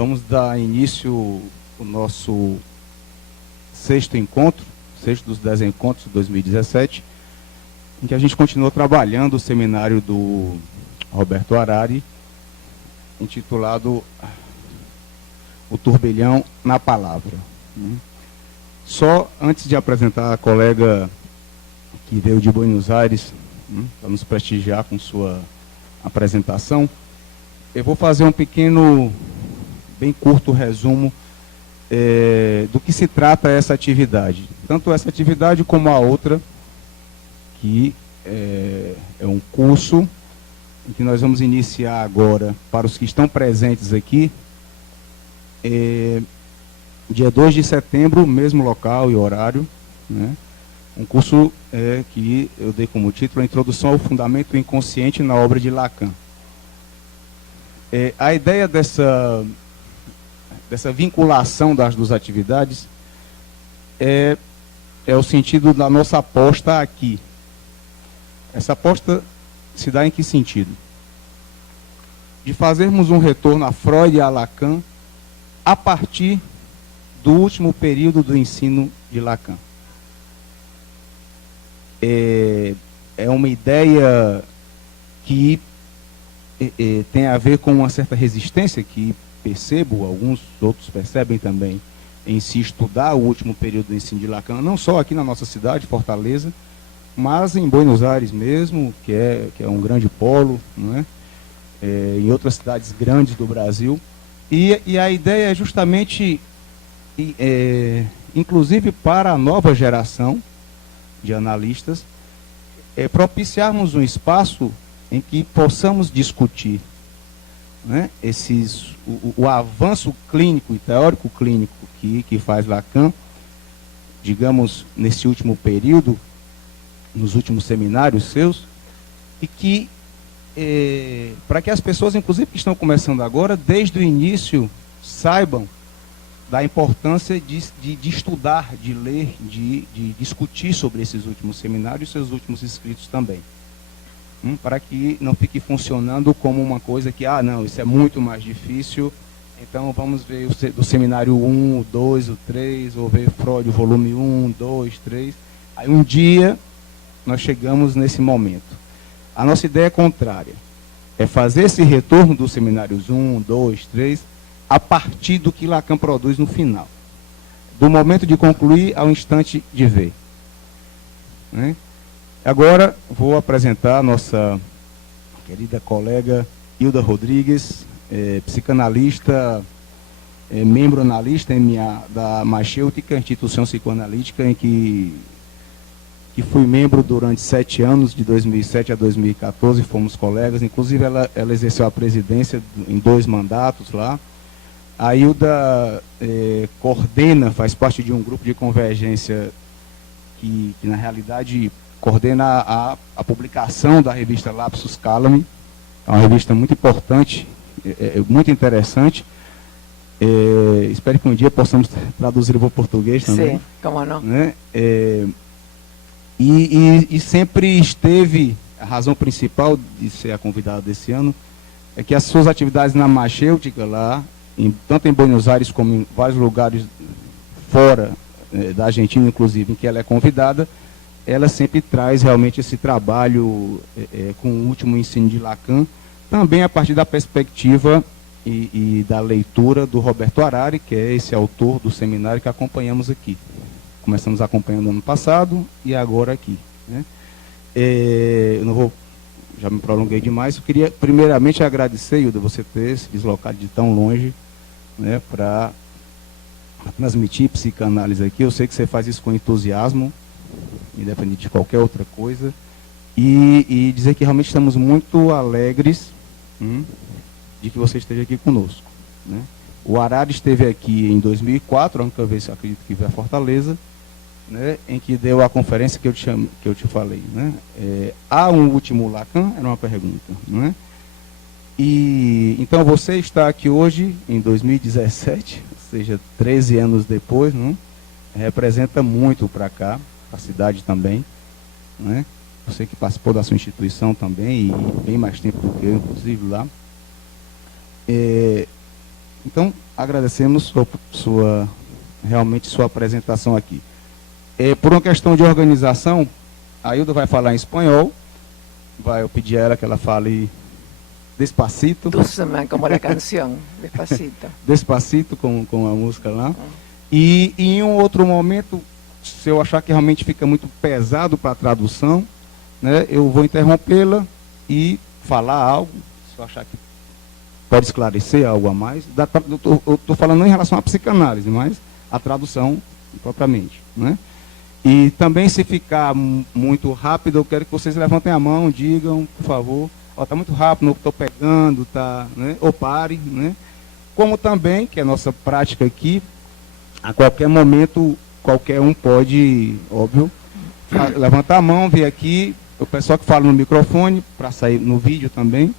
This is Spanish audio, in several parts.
Vamos dar início ao nosso sexto encontro, sexto dos 10 encontros de 2017, em que a gente continua trabalhando o seminário do Roberto Harari, intitulado O Turbilhão na Palavra. Só antes de apresentar a colega que veio de Buenos Aires para nos prestigiar com sua apresentação, eu vou fazer um pequeno, bem curto resumo do que se trata essa atividade. Tanto essa atividade como a outra, que é um curso em que nós vamos iniciar agora para os que estão presentes aqui, dia 2 de setembro, mesmo local e horário, né? Um curso que eu dei como título a Introdução ao Fundamento Inconsciente na obra de Lacan. A ideia dessa vinculação das duas atividades é o sentido da nossa aposta aqui. Essa aposta se dá em que sentido? De fazermos um retorno a Freud e a Lacan a partir do último período do ensino de Lacan. É uma ideia que tem a ver com uma certa resistência que percebo, alguns outros percebem também, em se estudar o último período do ensino de Lacan, não só aqui na nossa cidade, Fortaleza, mas em Buenos Aires mesmo, que é um grande polo, não é? Em outras cidades grandes do Brasil. E a ideia é justamente, inclusive para a nova geração de analistas, propiciarmos um espaço em que possamos discutir, né, o avanço clínico e teórico clínico que faz Lacan, digamos, nesse último período, nos últimos seminários seus, e que, para que as pessoas, inclusive que estão começando agora, desde o início, saibam da importância de estudar, de ler, de discutir sobre esses últimos seminários e seus últimos escritos também. Para que não fique funcionando como uma coisa que, não, isso é muito mais difícil, então vamos ver do seminário 1, o 2, o 3, ou ver Freud, o volume 1, 2, 3. Aí um dia nós chegamos nesse momento. A nossa ideia é contrária. É fazer esse retorno dos seminários 1, 2, 3, a partir do que Lacan produz no final. Do momento de concluir ao instante de ver. Né? Agora vou apresentar a nossa querida colega Hilda Rodrigues, psicanalista, membro analista da Machêutica, instituição psicoanalítica, em que fui membro durante 7 anos, de 2007 a 2014, fomos colegas, inclusive ela exerceu a presidência em 2 mandatos lá. A Hilda coordena, faz parte de um grupo de convergência que na realidade coordena a publicação da revista Lapsus Calami, é uma revista muito importante, muito interessante. Espero que um dia possamos traduzir para o português também. Sim, como não? Né? E sempre esteve, a razão principal de ser a convidada desse ano, é que as suas atividades na Machêutica lá, tanto em Buenos Aires como em vários lugares fora da Argentina, inclusive, em que ela é convidada, ela sempre traz realmente esse trabalho com o último ensino de Lacan, também a partir da perspectiva e da leitura do Roberto Harari, que é esse autor do seminário que acompanhamos aqui. Começamos acompanhando ano passado e agora aqui. Né? Eu não vou, já me prolonguei demais, eu queria primeiramente agradecer, Hilda, você ter se deslocado de tão longe, né, para transmitir psicanálise aqui. Eu sei que você faz isso com entusiasmo, independente de qualquer outra coisa, e dizer que realmente estamos muito alegres de que você esteja aqui conosco. Né? O Harari esteve aqui em 2004, a única vez, acredito que veio a Fortaleza, né, em que deu a conferência que eu te falei. Né? Há um último Lacan? Era uma pergunta. Né? E então você está aqui hoje, em 2017, ou seja, 13 anos depois, né, representa muito para cá, a cidade também, né? Você que participou da sua instituição também, e bem mais tempo do que eu, inclusive, lá. Então, agradecemos realmente sua apresentação aqui. Por uma questão de organização, a Hilda vai falar em espanhol, eu pedir a ela que ela fale despacito. Dulcemente, como a canção, despacito. Despacito, com a música lá. E em um outro momento, se eu achar que realmente fica muito pesado para a tradução, né, eu vou interrompê-la e falar algo, se eu achar que pode esclarecer algo a mais. Eu estou falando em relação à psicanálise, mas a tradução propriamente, né? E também, se ficar muito rápido, eu quero que vocês levantem a mão, digam, por favor, está muito rápido, não estou pegando, né? Ou pare, né? Como também, que é a nossa prática aqui, a qualquer momento, qualquer um pode, óbvio, levantar a mão, vir aqui, o pessoal que fala no microfone, para sair no vídeo também,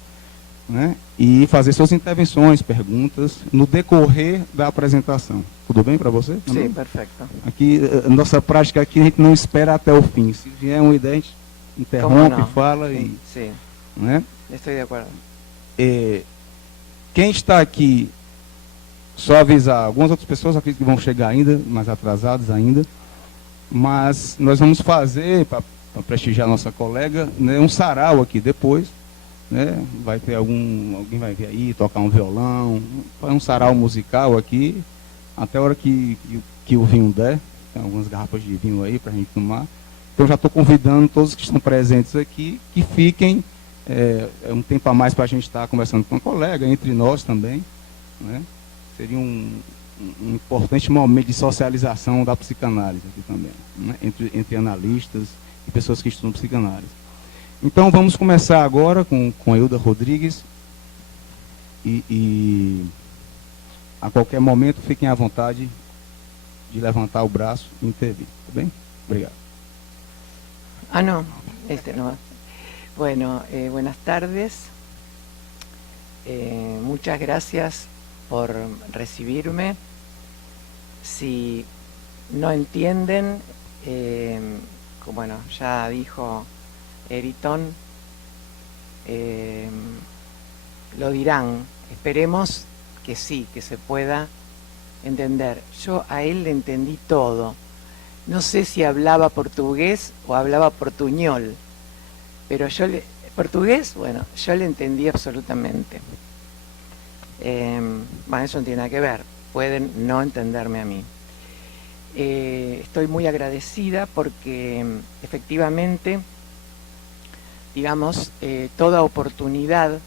né? E fazer suas intervenções, perguntas, no decorrer da apresentação. Tudo bem para você? Sim, perfeito. Aqui, nossa prática aqui, a gente não espera até o fim. Se vier uma ideia, a gente interrompe, fala e... Sim, né? estou de acordo. Quem está aqui, só avisar, algumas outras pessoas acredito que vão chegar ainda, mais atrasadas ainda, mas nós vamos fazer, para prestigiar a nossa colega, né, um sarau aqui depois, né? Vai ter alguém vai vir aí tocar um violão, faz um sarau musical aqui, até a hora que o vinho der. Tem algumas garrafas de vinho aí para a gente tomar. Então já estou convidando todos que estão presentes aqui que fiquem um tempo a mais para a gente estar conversando com a colega, entre nós também, né? Seria um importante momento de socialização da psicanálise aqui também, né? Entre analistas e pessoas que estudam psicanálise. Então vamos começar agora com a Hilda Rodrigues e a qualquer momento fiquem à vontade de levantar o braço e intervir, tá bem? Obrigado. No, no. Bueno, buenas tardes. Muchas gracias por recibirme. Si no entienden, como bueno, ya dijo Eriton, lo dirán. Esperemos que sí, que se pueda entender. Yo a él le entendí todo. No sé si hablaba portugués o hablaba portuñol, pero portugués, bueno, yo le entendí absolutamente. Bueno, eso no tiene nada que ver, pueden no entenderme a mí. Estoy muy agradecida porque efectivamente, digamos, toda oportunidad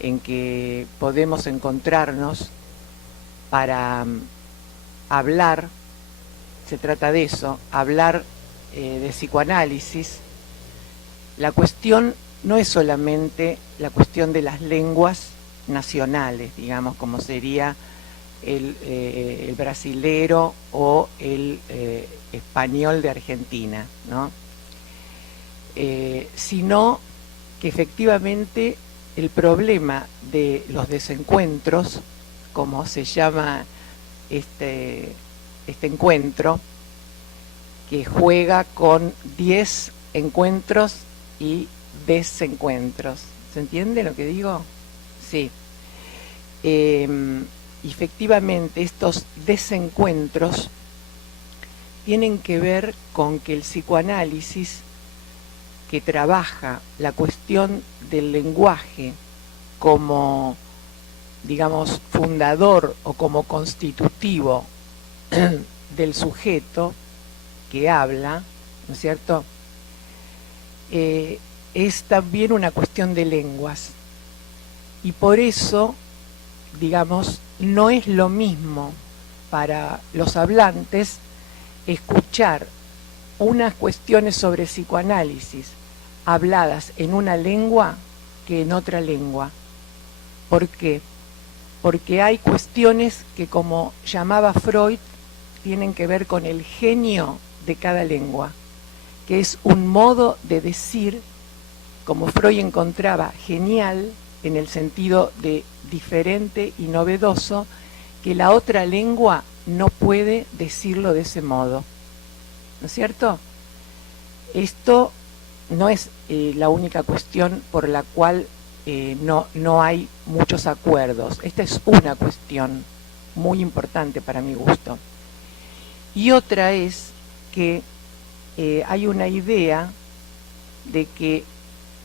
en que podemos encontrarnos para hablar, se trata de eso, hablar de psicoanálisis. La cuestión no es solamente la cuestión de las lenguas nacionales, digamos, como sería el brasilero o el español de Argentina, ¿no? Sino que efectivamente el problema de los desencuentros, como se llama este encuentro, que juega con 10 encuentros y desencuentros. ¿Se entiende lo que digo? Sí. Efectivamente, estos desencuentros tienen que ver con que el psicoanálisis, que trabaja la cuestión del lenguaje como, digamos, fundador o como constitutivo del sujeto que habla, ¿no es cierto? Es también una cuestión de lenguas. Y por eso, digamos, no es lo mismo para los hablantes escuchar unas cuestiones sobre psicoanálisis habladas en una lengua que en otra lengua. ¿Por qué? Porque hay cuestiones que, como llamaba Freud, tienen que ver con el genio de cada lengua, que es un modo de decir, como Freud encontraba genial, en el sentido de diferente y novedoso, que la otra lengua no puede decirlo de ese modo. ¿No es cierto? Esto no es la única cuestión por la cual no hay muchos acuerdos. Esta es una cuestión muy importante para mi gusto. Y otra es que hay una idea de que,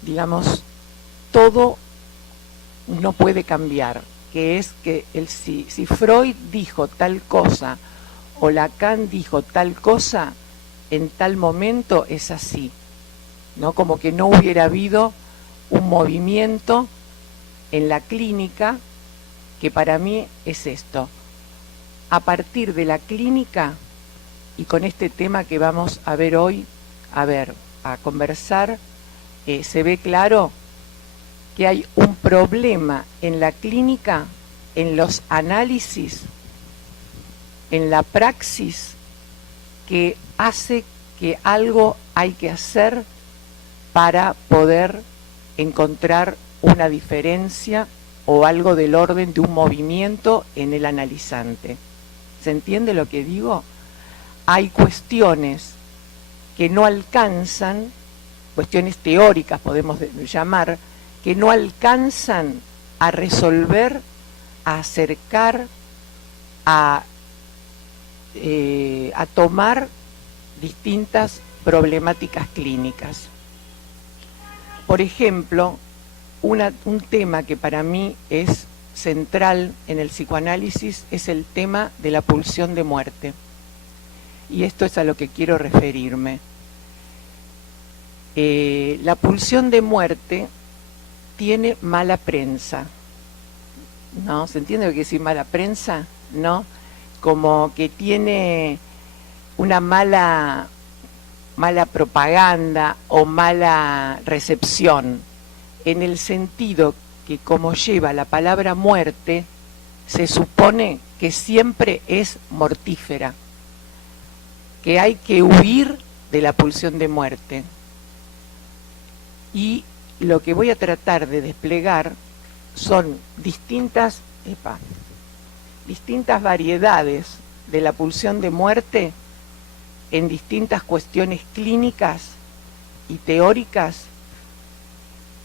digamos, todo no puede cambiar, que es que si Freud dijo tal cosa o Lacan dijo tal cosa, en tal momento es así, ¿no? Como que no hubiera habido un movimiento en la clínica, que para mí es esto. A partir de la clínica, y con este tema que vamos a ver hoy, a conversar, se ve claro que hay un problema en la clínica, en los análisis, en la praxis, que hace que algo hay que hacer para poder encontrar una diferencia o algo del orden de un movimiento en el analizante. ¿Se entiende lo que digo? Hay cuestiones que no alcanzan, cuestiones teóricas podemos llamar, que no alcanzan a resolver, a acercar, a tomar distintas problemáticas clínicas. Por ejemplo, un tema que para mí es central en el psicoanálisis es el tema de la pulsión de muerte. Y esto es a lo que quiero referirme. La pulsión de muerte tiene mala prensa, ¿no? ¿Se entiende lo que quiere decir mala prensa? ¿No? Como que tiene una mala propaganda o mala recepción, en el sentido que como lleva la palabra muerte, se supone que siempre es mortífera, que hay que huir de la pulsión de muerte. Y lo que voy a tratar de desplegar son distintas variedades de la pulsión de muerte en distintas cuestiones clínicas y teóricas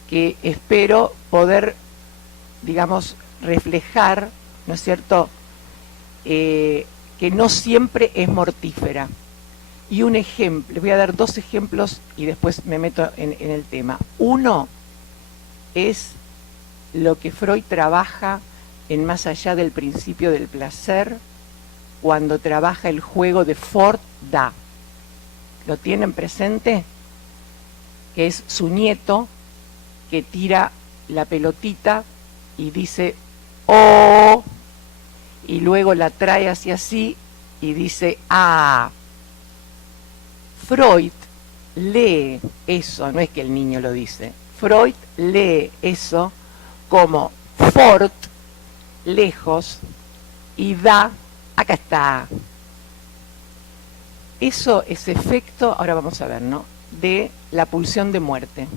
que espero poder, digamos, reflejar, ¿no es cierto?, que no siempre es mortífera. Y un ejemplo, voy a dar dos ejemplos y después me meto en el tema. Uno es lo que Freud trabaja en Más allá del principio del placer, cuando trabaja el juego de Ford-Da. ¿Lo tienen presente? Que es su nieto que tira la pelotita y dice ¡oh! Y luego la trae hacia sí y dice ¡ah! Freud lee eso, no es que el niño lo dice, Freud lee eso como Ford, lejos, y Da, acá está. Eso es efecto, ahora vamos a ver, ¿no?, de la pulsión de muerte,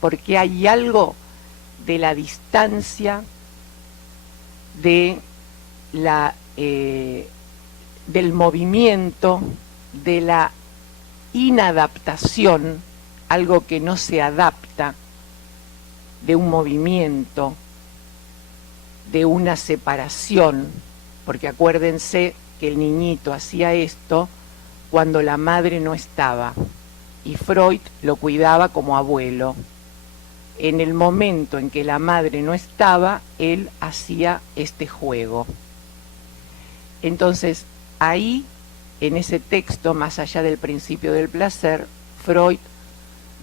porque hay algo de la distancia, de del movimiento, de la inadaptación, algo que no se adapta, de un movimiento, de una separación, porque acuérdense que el niñito hacía esto cuando la madre no estaba y Freud lo cuidaba como abuelo. En el momento en que la madre no estaba, él hacía este juego. Entonces, ahí, en ese texto, Más allá del principio del placer, Freud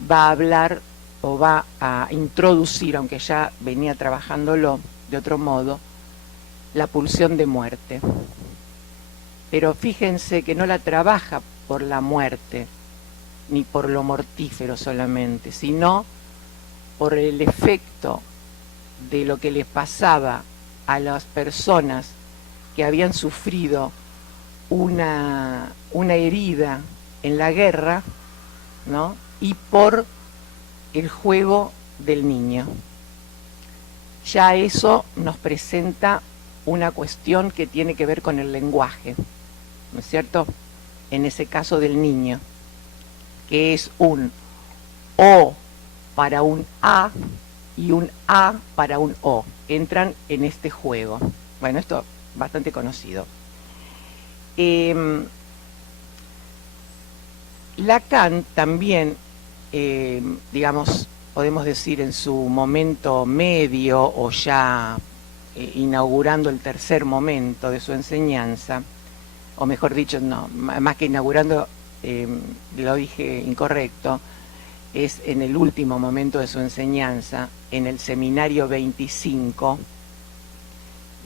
va a hablar o va a introducir, aunque ya venía trabajándolo de otro modo, la pulsión de muerte. Pero fíjense que no la trabaja por la muerte, ni por lo mortífero solamente, sino por el efecto de lo que les pasaba a las personas que habían sufrido una herida en la guerra, ¿no?, y por el juego del niño. Ya eso nos presenta una cuestión que tiene que ver con el lenguaje, ¿no es cierto?, en ese caso del niño, que es un O para un A y un A para un O. Entran en este juego. Bueno, esto es bastante conocido. Lacan también, digamos, podemos decir en su momento medio o ya inaugurando el tercer momento de su enseñanza, o mejor dicho, no, más que inaugurando, lo dije incorrecto, es en el último momento de su enseñanza, en el seminario 25,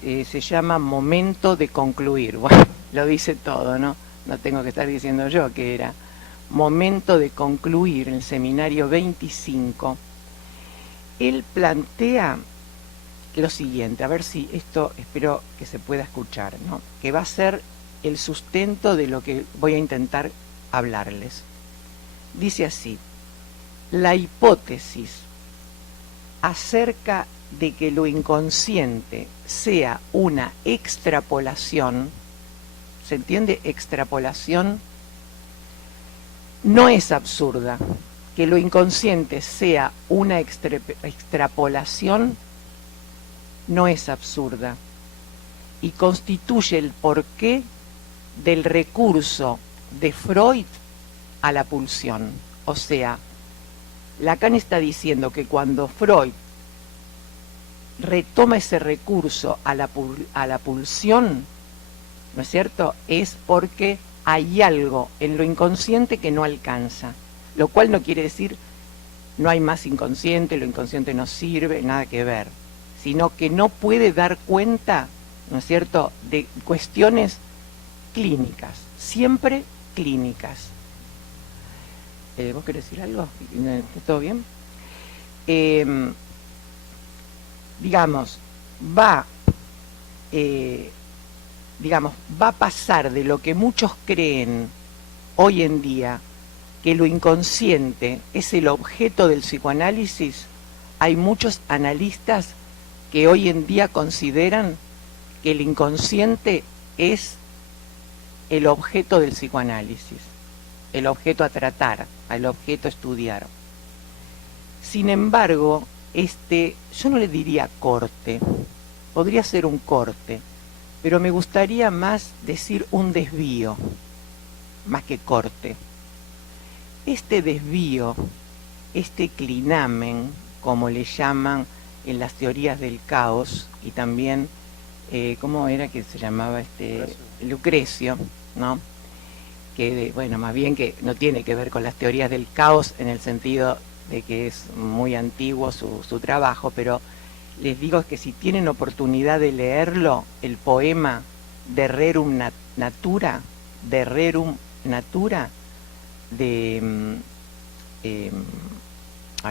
se llama Momento de Concluir. Bueno, lo dice todo, ¿no? No tengo que estar diciendo yo que era Momento de Concluir, en el seminario 25. Él plantea lo siguiente, a ver si esto espero que se pueda escuchar, ¿no? Que va a ser el sustento de lo que voy a intentar hablarles. Dice así: la hipótesis acerca de que lo inconsciente sea una extrapolación, ¿se entiende? Extrapolación no es absurda. Que lo inconsciente sea una extrapolación no es absurda y constituye el porqué del recurso de Freud a la pulsión. O sea, Lacan está diciendo que cuando Freud retoma ese recurso a la pulsión, ¿no es cierto?, es porque hay algo en lo inconsciente que no alcanza, lo cual no quiere decir no hay más inconsciente, lo inconsciente no sirve, nada que ver, sino que no puede dar cuenta, ¿no es cierto?, de cuestiones clínicas, siempre clínicas. ¿Vos querés decir algo? ¿Está todo bien? Digamos, va a pasar de lo que muchos creen hoy en día, que lo inconsciente es el objeto del psicoanálisis. Hay muchos analistas que hoy en día consideran que el inconsciente es el objeto del psicoanálisis, el objeto a tratar, el objeto a estudiar. Sin embargo, yo no le diría corte, podría ser un corte, pero me gustaría más decir un desvío, más que corte. Este desvío, este clinamen, como le llaman en las teorías del caos, y también, ¿cómo era que se llamaba Lucrecio, ¿no? Que, bueno, más bien que no tiene que ver con las teorías del caos en el sentido de que es muy antiguo su trabajo, pero les digo que si tienen oportunidad de leerlo, el poema De Rerum Natura, de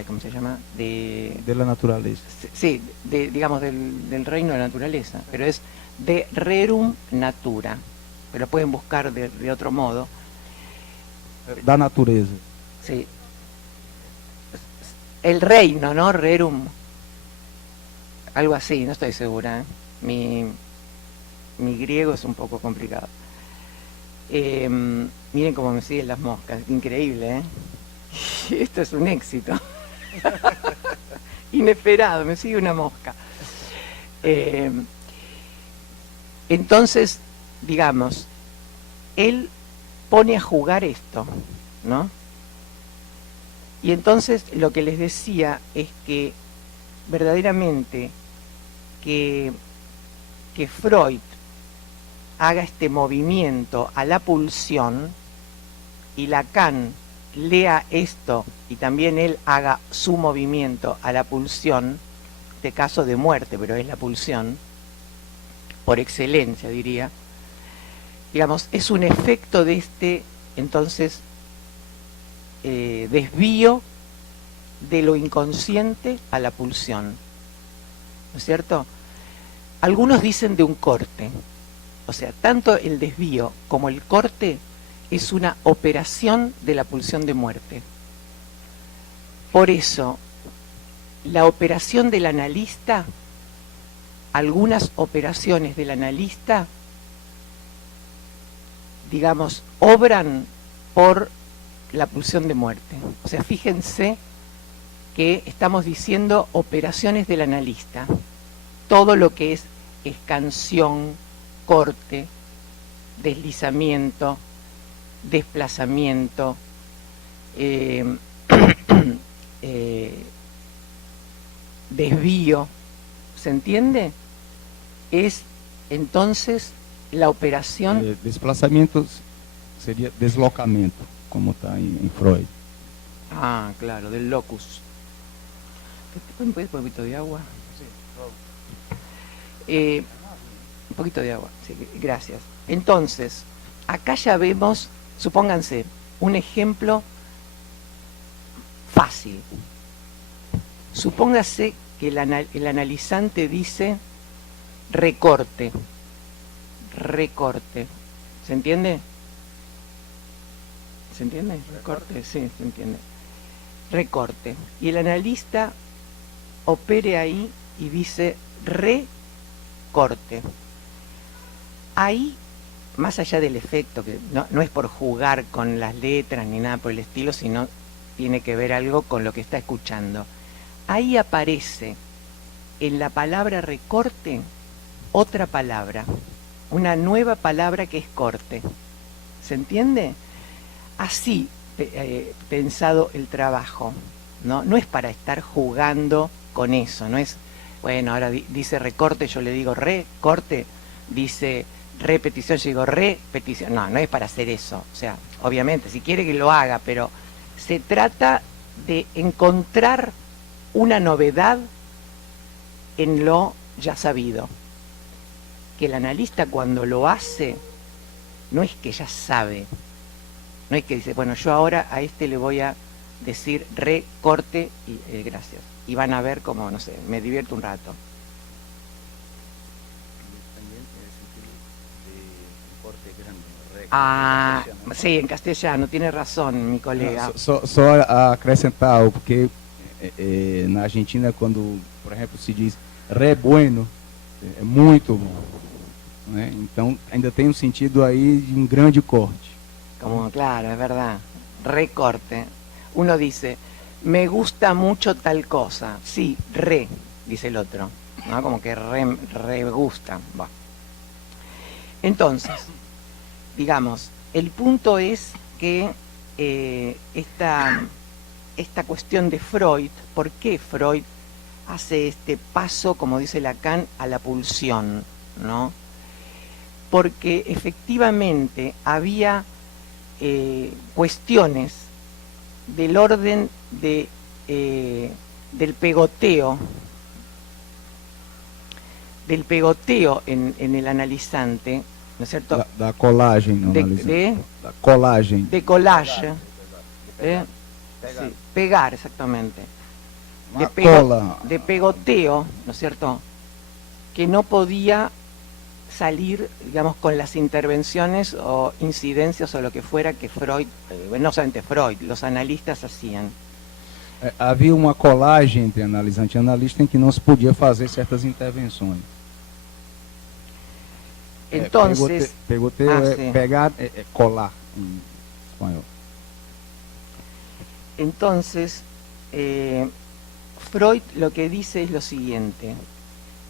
¿cómo se llama? De la naturaleza. Sí, digamos del reino de la naturaleza, pero es De Rerum Natura, pero lo pueden buscar de otro modo. Da naturaleza. Sí. El reino, ¿no? Rerum. Algo así, no estoy segura, ¿eh? Mi griego es un poco complicado. Miren cómo me siguen las moscas, increíble, ¿eh? Esto es un éxito. Inesperado, me sigue una mosca. Entonces, digamos, él pone a jugar esto, ¿no? Y entonces lo que les decía es que verdaderamente que Freud haga este movimiento a la pulsión y Lacan lea esto y también él haga su movimiento a la pulsión, este caso de muerte, pero es la pulsión, por excelencia diría, digamos, es un efecto de entonces, desvío de lo inconsciente a la pulsión, ¿no es cierto? Algunos dicen de un corte, o sea, tanto el desvío como el corte es una operación de la pulsión de muerte. Por eso, la operación del analista, algunas operaciones del analista, digamos, obran por la pulsión de muerte. O sea, fíjense que estamos diciendo operaciones del analista. Todo lo que es escansión, corte, deslizamiento, desplazamiento, desvío, ¿se entiende? Es entonces la operación... Desplazamiento sería deslocamento, como está en Freud. Ah, claro, del locus. ¿Me puedes poner un poquito de agua? Sí. Un poquito de agua, sí, gracias. Entonces, acá ya vemos, supónganse, un ejemplo fácil. Supóngase que el analizante dice recorte. Recorte. ¿Se entiende? ¿Se entiende? Recorte, sí, se entiende. Recorte. Y el analista opere ahí y dice recorte. Ahí, más allá del efecto, que no es por jugar con las letras ni nada por el estilo, sino tiene que ver algo con lo que está escuchando. Ahí aparece en la palabra recorte otra palabra, una nueva palabra que es corte. ¿Se entiende? Así pensado el trabajo, ¿no? No es para estar jugando con eso, no es, bueno, ahora dice recorte, yo le digo recorte, dice repetición, yo digo repetición. No, no es para hacer eso. O sea, obviamente, si quiere que lo haga, pero se trata de encontrar una novedad en lo ya sabido. Que el analista cuando lo hace, no es que ya sabe, no es que dice, bueno, yo ahora a este le voy a decir recorte y gracias. Y van a ver cómo, no sé, me divierto un rato. Ah, sí, en castellano, tiene razón mi colega. Só acrescentar algo, porque na Argentina, quando, por exemplo, se diz re bueno, é muito bom, né? Então, ainda tem um sentido aí de um grande corte. Como, claro, es verdad, recorte. Uno dice, me gusta mucho tal cosa. Sí, dice el otro, ¿no? Como que re gusta. Bueno. Entonces, digamos, el punto es que esta cuestión de Freud, ¿por qué Freud hace este paso, como dice Lacan, a la pulsión, ¿no? Porque efectivamente había cuestiones del orden del pegoteo en el analizante, ¿no es cierto? Da colagem, no da colagem. De collage. Sí, pegar, exactamente. De pegoteo, ¿no es cierto? Que no podía salir, digamos, con las intervenciones o incidencias o lo que fuera que Freud, no solamente Freud, los analistas hacían. Havia uma colagem entre analisante e analista em que não se podia fazer certas intervenções. Entonces, pegoteo sí. Pegar, colar en español. Entonces, Freud lo que dice es lo siguiente.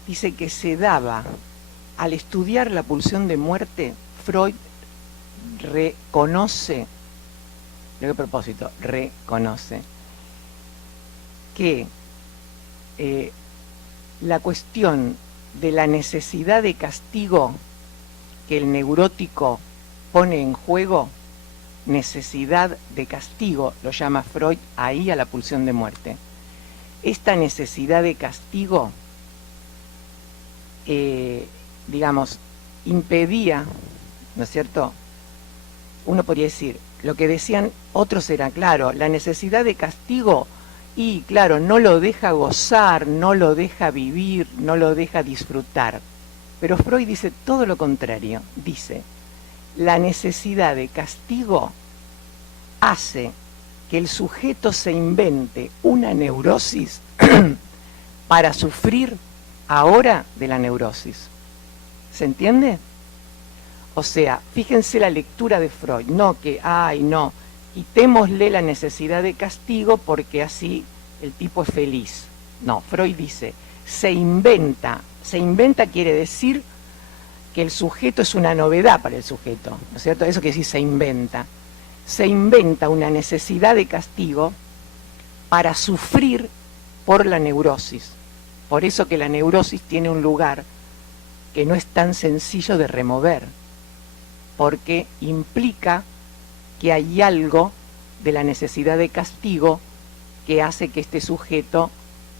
Dice que se daba, al estudiar la pulsión de muerte, Freud reconoce, ¿de qué propósito? Reconoce que la cuestión de la necesidad de castigo que el neurótico pone en juego, necesidad de castigo, lo llama Freud ahí a la pulsión de muerte. Esta necesidad de castigo, digamos, impedía, ¿no es cierto? Uno podría decir, lo que decían otros era, claro, la necesidad de castigo, y claro, no lo deja gozar, no lo deja vivir, no lo deja disfrutar. Pero Freud dice todo lo contrario, dice, la necesidad de castigo hace que el sujeto se invente una neurosis para sufrir ahora de la neurosis. ¿Se entiende? O sea, fíjense la lectura de Freud, no que, ay, no, quitémosle la necesidad de castigo porque así el tipo es feliz. No, Freud dice, se inventa. Se inventa quiere decir que el sujeto es una novedad para el sujeto, ¿no es cierto? Eso quiere decir se inventa. Se inventa una necesidad de castigo para sufrir por la neurosis. Por eso que la neurosis tiene un lugar que no es tan sencillo de remover, porque implica que hay algo de la necesidad de castigo que hace que este sujeto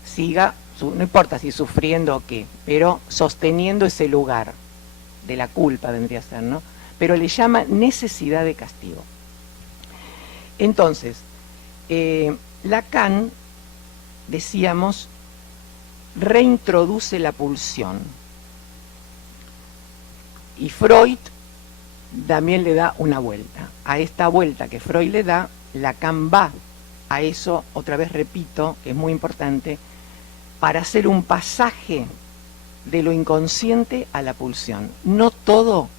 siga, no importa si sufriendo o qué, pero sosteniendo ese lugar de la culpa vendría a ser, ¿no? Pero le llama necesidad de castigo. Entonces, Lacan, decíamos, reintroduce la pulsión. Y Freud también le da una vuelta. A esta vuelta que Freud le da, Lacan va a eso, otra vez repito, que es muy importante, para hacer un pasaje de lo inconsciente a la pulsión. No todo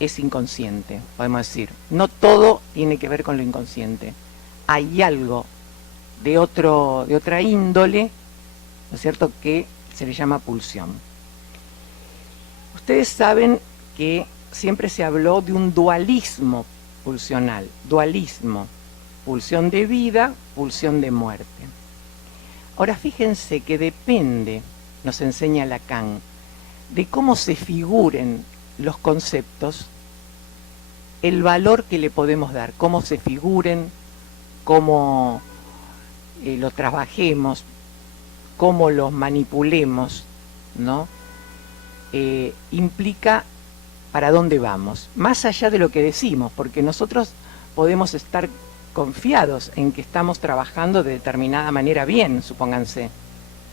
es inconsciente, podemos decir. No todo tiene que ver con lo inconsciente. Hay algo de otra índole, ¿no es cierto?, que se le llama pulsión. Ustedes saben que siempre se habló de un dualismo pulsional. Dualismo, pulsión de vida, pulsión de muerte. Ahora fíjense que depende, nos enseña Lacan, de cómo se figuren los conceptos, el valor que le podemos dar, cómo se figuren, cómo lo trabajemos, cómo los manipulemos, ¿no? Implica para dónde vamos, más allá de lo que decimos, porque nosotros podemos estar confiados en que estamos trabajando de determinada manera bien, supónganse.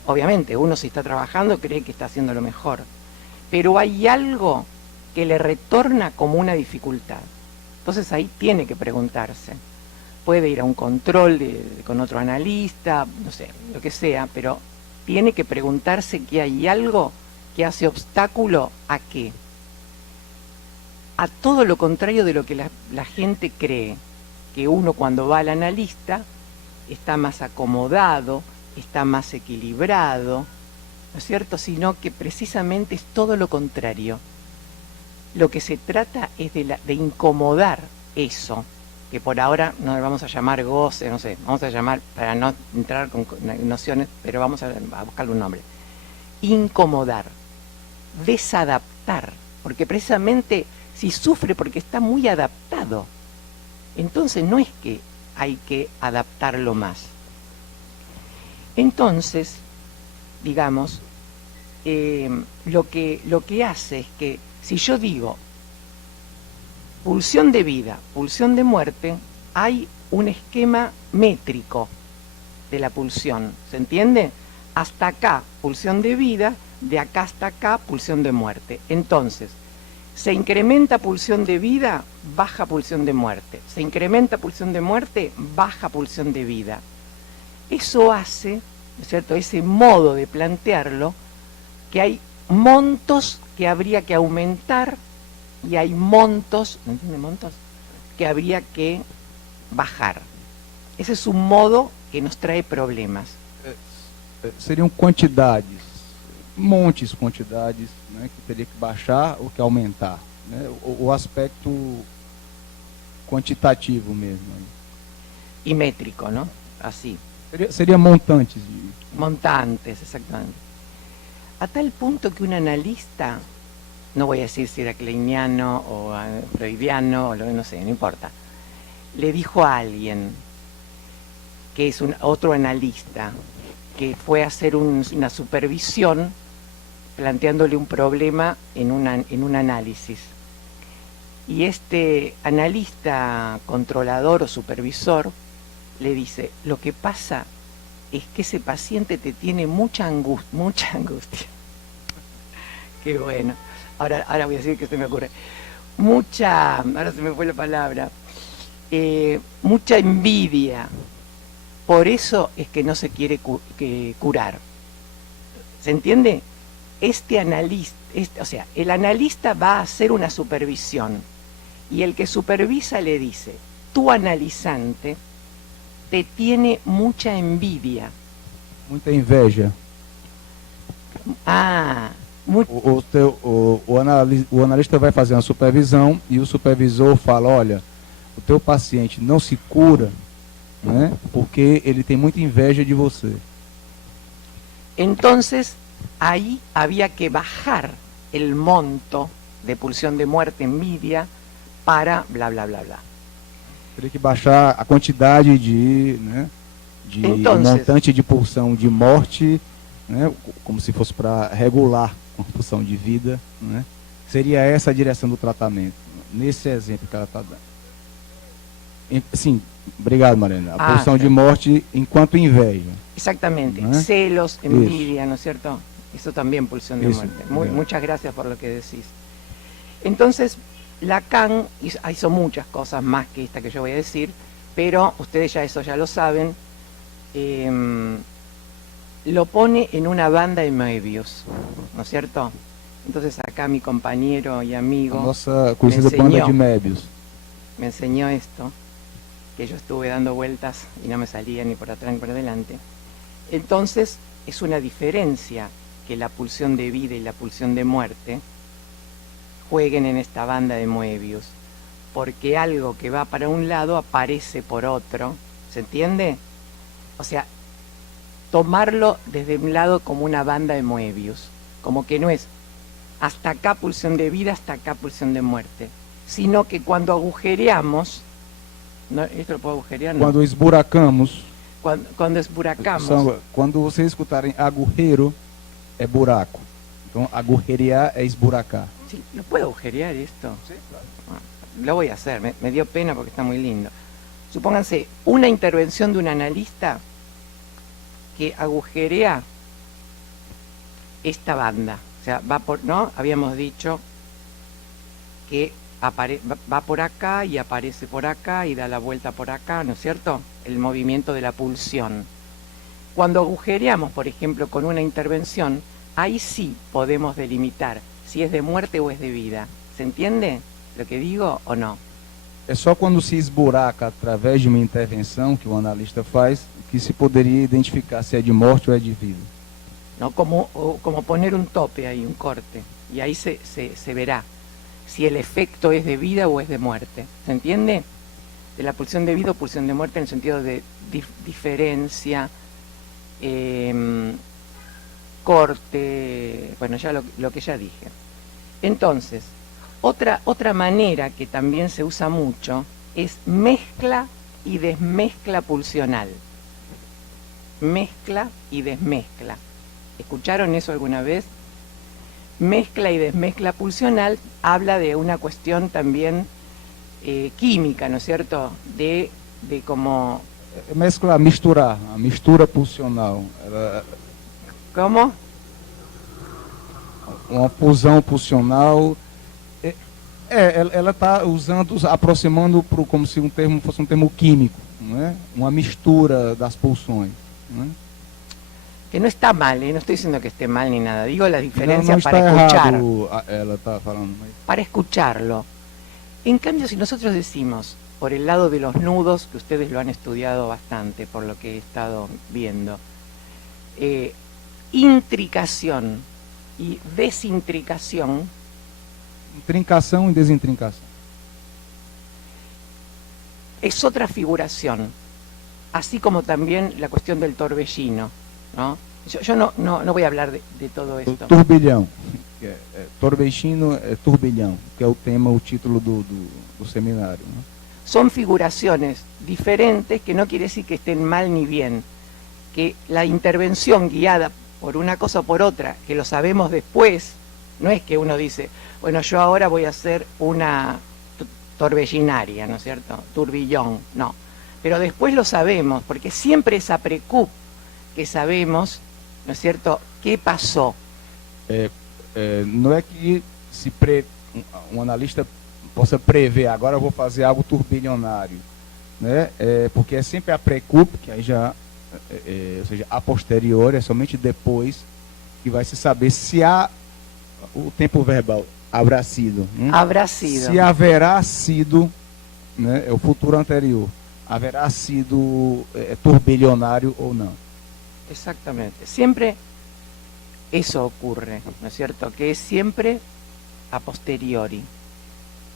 Obviamente, uno si está trabajando cree que está haciendo lo mejor, pero hay algo que le retorna como una dificultad. Entonces ahí tiene que preguntarse. Puede ir a un control con otro analista, no sé, lo que sea, pero tiene que preguntarse que hay algo que hace obstáculo ¿a qué? A todo lo contrario de lo que la gente cree, que uno cuando va al analista está más acomodado, está más equilibrado, ¿no es cierto? Sino que precisamente es todo lo contrario. Lo que se trata es de incomodar eso, que por ahora no le vamos a llamar goce, no sé, vamos a llamar, para no entrar con nociones, pero vamos a buscarle un nombre. Incomodar, desadaptar, porque precisamente si sufre porque está muy adaptado, entonces no es que hay que adaptarlo más. Entonces, digamos, lo que hace es que si yo digo pulsión de vida, pulsión de muerte, hay un esquema métrico de la pulsión, ¿se entiende? Hasta acá, pulsión de vida, de acá hasta acá, pulsión de muerte. Entonces, se incrementa pulsión de vida, baja pulsión de muerte. Se incrementa pulsión de muerte, baja pulsión de vida. Eso hace, ¿no es cierto?, ese modo de plantearlo, que hay montos que habría que aumentar y hay montos, ¿me entiende? Montos que habría que bajar. Ese es un modo que nos trae problemas. Seriam quantidades, montes quantidades, né, que teria que baixar ou que aumentar, né, o aspecto quantitativo mesmo. Y métrico, ¿no? Así. Seria montantes. Montantes, exactamente. A tal punto que un analista, no voy a decir si era kleiniano o freudiano, o no sé, no importa, le dijo a alguien que es otro analista, que fue a hacer una supervisión planteándole un problema en un análisis. Y este analista controlador o supervisor le dice, lo que pasa es que ese paciente te tiene mucha angustia. Qué bueno. Ahora voy a decir que se me ocurre. Ahora se me fue la palabra. Mucha envidia. Por eso es que no se quiere curar. ¿Se entiende? Este analista, o sea, el analista va a hacer una supervisión y el que supervisa le dice, tu analizante te tiene mucha envidia. Muita inveja. Ah, mu- O analista vai fazer uma supervisão e o supervisor fala, olha, o teu paciente não se cura, né, porque ele tem muita inveja de você. entonces ahí había que bajar el monto de pulsión de muerte, envidia, para bla, bla, bla, bla. Teria que baixar a quantidade de, né, de Entonces, montante de pulsão de morte, né, como se fosse para regular uma pulsão de vida, né. Seria essa a direção do tratamento, nesse exemplo que ela está dando. Sim, obrigado, Mariana. A pulsão de morte enquanto inveja. exactamente, ¿Eh? celos, envidia, ¿no es cierto? Eso también pulsión de Eso, muerte. bien. Muchas gracias por lo que decís. Entonces, Lacan hizo muchas cosas más que esta que yo voy a decir, pero ustedes ya eso ya lo saben. Lo pone en una banda de Moebius, ¿no es cierto? Entonces acá mi compañero y A amigo nossa conhecida me banda enseñó. de Möbius. me enseñó esto, que yo estuve dando vueltas y no me salía ni por atrás ni por adelante. Entonces es una diferencia que la pulsión de vida y la pulsión de muerte jueguen en esta banda de Moebius, porque algo que va para un lado aparece por otro, ¿se entiende? O sea, tomarlo desde un lado como una banda de Moebius, como que no es hasta acá pulsión de vida, hasta acá pulsión de muerte, sino que cuando agujereamos, ¿no? ¿Esto lo puedo agujerear? No. Quando esburacamos, Cuando esburacamos, quando vocês escutarem agurreiro, é buraco. Então, agurrerear é esburacar. sí, ¿lo puedo agujerear esto? Sí, claro. Lo voy a hacer, me dio pena porque está muy lindo. Supónganse una intervención de un analista que agujerea esta banda. O sea, va por, ¿no? Habíamos dicho que va por acá y aparece por acá y da la vuelta por acá, ¿no es cierto? El movimiento de la pulsión. Cuando agujereamos, por ejemplo, con una intervención, ahí sí podemos delimitar si es de muerte o es de vida. ¿Se entiende lo que digo o no? É só quando se esburaca através de uma intervenção que o analista faz que se poderia identificar se é de morte ou é de vida. ¿No? Como poner un tope ahí, un corte, y ahí se verá si el efecto es de vida o es de muerte. ¿Se entiende? De la pulsión de vida o pulsión de muerte en el sentido de diferencia, corte, bueno, ya lo que ya dije. Entonces, otra manera que también se usa mucho es mezcla y desmezcla pulsional. Mezcla y desmezcla. ¿Escucharon eso alguna vez? Mezcla y desmezcla pulsional habla de una cuestión también química, ¿no es cierto? De como... Mesclar, misturar, a mistura pulsional. ¿Cómo? Uma fusão pulsional. Ela está usando, aproximando como se fosse um termo químico, né? Uma mistura das pulsões. Né? Que no está mal, no estoy diciendo que esté mal ni nada, digo la diferencia não para está escuchar, errado, ela está falando. para escucharlo. En cambio, si nosotros decimos, por el lado de los nudos, que ustedes lo han estudiado bastante, por lo que he estado viendo, intricación y desintricación, Intrincação e desintrincação. es otra figuración, así como también la cuestión del torbellino, ¿no? Yo no voy a hablar de todo esto. Turbilhão. Torbellino é turbilhão, que é o tema, o título do seminário. Né? Son figuraciones diferentes que no quiere decir que estén mal ni bien, que la intervención guiada por una cosa o por otra, que lo sabemos después, no es que uno dice, bueno, yo ahora voy a hacer una torbellinaria, ¿no es cierto? Turbillón, no. Pero después lo sabemos, porque siempre es a precup que sabemos, ¿no es cierto?, qué pasó. Não é que um analista possa prever, agora eu vou fazer algo turbilionário, né? Porque é sempre a precup, que aí já, ou seja, a posteriori, é somente depois que vai se saber se há o tempo verbal haverá sido. Habrá sido. Se haverá sido, né, é o futuro anterior. haverá sido turbilionario o no. Exactamente. Siempre eso ocurre, ¿no es cierto? Que es siempre a posteriori,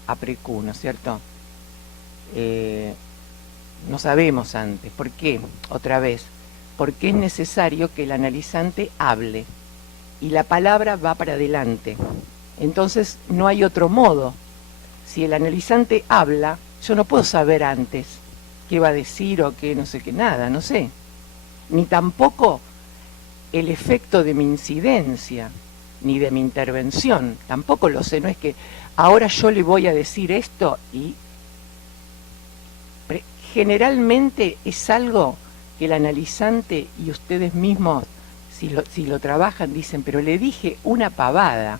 a precu, ¿no es cierto? No sabemos antes. ¿Por qué? Otra vez. Porque es necesario que el analizante hable y la palabra va para adelante. Entonces no hay otro modo. Si el analizante habla, yo no puedo saber antes qué va a decir o qué no sé qué, nada, no sé. Ni tampoco el efecto de mi incidencia, ni de mi intervención, tampoco lo sé. No es que ahora yo le voy a decir esto y generalmente es algo que el analizante y ustedes mismos, si lo trabajan, dicen, pero le dije una pavada.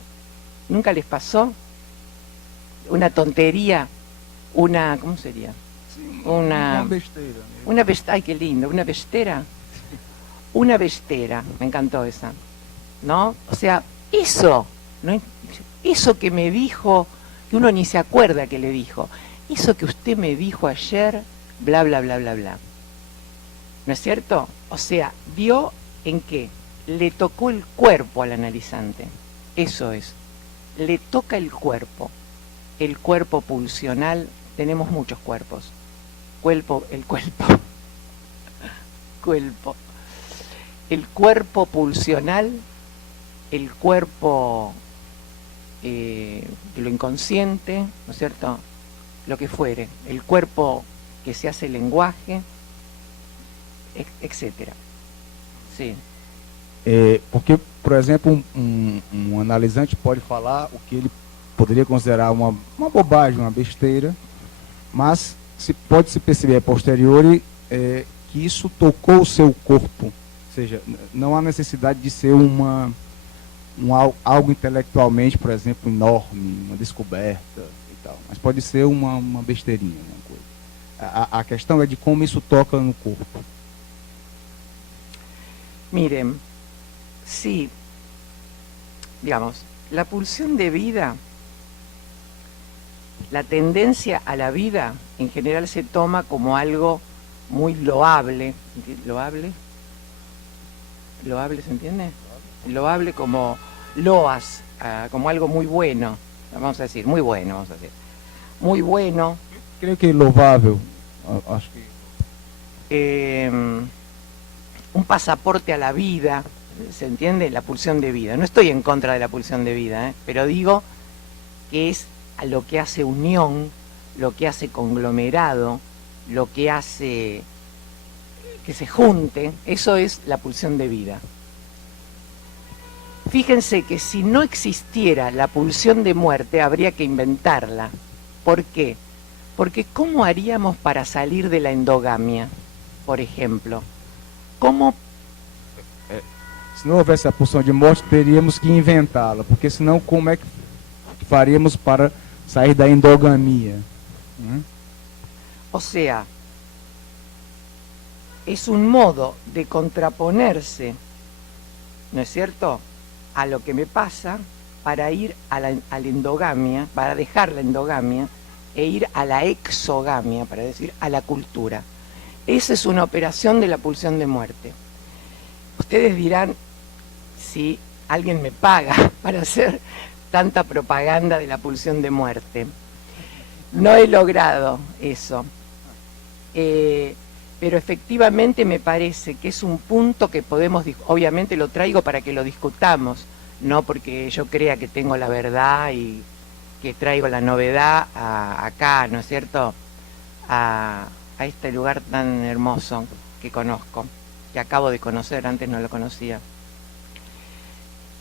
¿Nunca les pasó? Una tontería, una, ¿cómo sería? Sí, Una besteira. Una bestera, ay, qué lindo, una bestera. Una bestera, me encantó esa. ¿No? O sea, eso, ¿no? Eso que me dijo, que uno ni se acuerda que le dijo, eso que usted me dijo ayer, bla, bla, bla, bla, bla. ¿No es cierto? O sea, vio en qué le tocó el cuerpo al analizante. Eso es. Le toca el cuerpo pulsional. Tenemos muchos cuerpos. Cuerpo. El cuerpo pulsional, el cuerpo de lo inconsciente, ¿no es cierto? Lo que fuere. El cuerpo que se hace lenguaje, etcétera. Sí. Porque, por exemplo, analisante pode falar o que ele poderia considerar uma bobagem, uma besteira, mas pode se perceber a posteriori que isso tocou o seu corpo. Ou seja, não há necessidade de ser algo intelectualmente, por exemplo, enorme, uma descoberta e tal, mas pode ser uma besteirinha, uma coisa. A questão é de como isso toca no corpo. Miren, sí, digamos, la pulsión de vida, la tendencia a la vida, en general se toma como algo muy loable. ¿Loable? ¿Loable se entiende? Loable como loas, como algo muy bueno, vamos a decir, muy bueno, vamos a decir. Muy bueno. Creo que louvável, acho que... un pasaporte a la vida, ¿se entiende? La pulsión de vida. No estoy en contra de la pulsión de vida, pero digo que es a lo que hace unión, lo que hace conglomerado, lo que hace que se junte, eso es la pulsión de vida. Fíjense que si no existiera la pulsión de muerte, habría que inventarla. ¿Por qué? Porque ¿cómo haríamos para salir de la endogamia, por ejemplo? ¿Cómo? Se não houvesse a pulsão de morte, teríamos que inventá-la, porque senão como é que faríamos para sair da endogamia? O sea, es un modo de contraponerse, ¿no es cierto?, a lo que me pasa para ir a la endogamia, para dejar la endogamia e ir a la exogamia, para decir, a la cultura. Esa es una operación de la pulsión de muerte. Ustedes dirán, si alguien me paga para hacer tanta propaganda de la pulsión de muerte. No he logrado eso. Pero efectivamente me parece que es un punto que podemos, obviamente lo traigo para que lo discutamos, no porque yo crea que tengo la verdad y que traigo la novedad acá, ¿no es cierto?, a este lugar tan hermoso que conozco, que acabo de conocer, antes no lo conocía.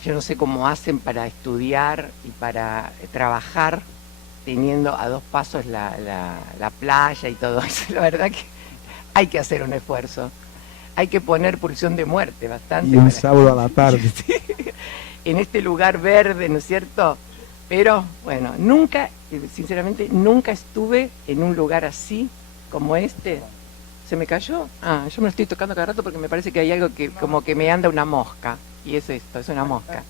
Yo no sé cómo hacen para estudiar y para trabajar teniendo a 2 pasos la playa y todo eso. La verdad que hay que hacer un esfuerzo. Hay que poner pulsión de muerte bastante. Y un sábado a la tarde. Sí, en este lugar verde, ¿no es cierto? Pero, bueno, nunca, sinceramente, nunca estuve en un lugar así como este. ¿Se me cayó? Yo me lo estoy tocando cada rato porque me parece que hay algo que como que me anda una mosca. Y es esto, es una mosca.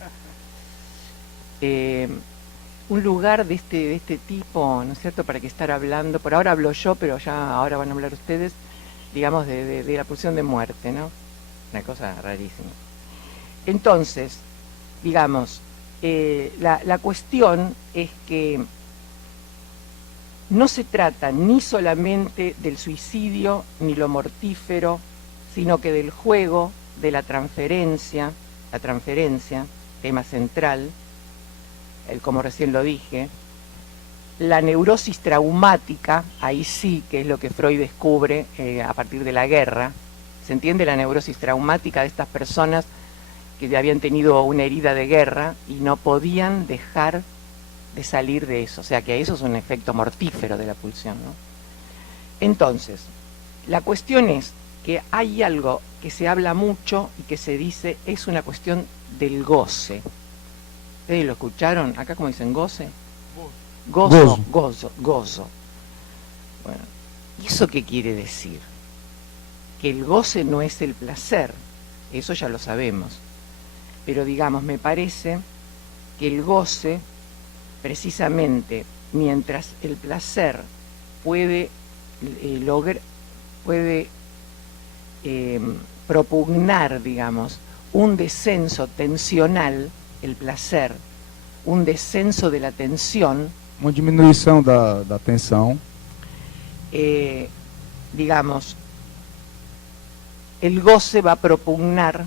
un lugar de este tipo, ¿no es cierto?, para que estar hablando. Por ahora hablo yo, pero ya ahora van a hablar ustedes, digamos, de la pulsión de muerte, ¿no? Una cosa rarísima. Entonces, digamos, la cuestión es que no se trata ni solamente del suicidio ni lo mortífero, sino que del juego, de la transferencia, tema central, como recién lo dije, la neurosis traumática, ahí sí que es lo que Freud descubre a partir de la guerra. ¿Se entiende la neurosis traumática de estas personas que habían tenido una herida de guerra y no podían dejar de salir de eso? O sea que eso es un efecto mortífero de la pulsión, ¿no? Entonces, la cuestión es que hay algo que se habla mucho y que se dice es una cuestión del goce. ¿Ustedes lo escucharon? Acá como dicen goce. Gozo. Bueno, ¿y eso qué quiere decir? Que el goce no es el placer, eso ya lo sabemos. Pero digamos, me parece que el goce, precisamente, mientras el placer puede propugnar, digamos, un descenso tensional, el placer, un descenso de la tensión, uma diminuição da tensão, digamos, el goce va a propugnar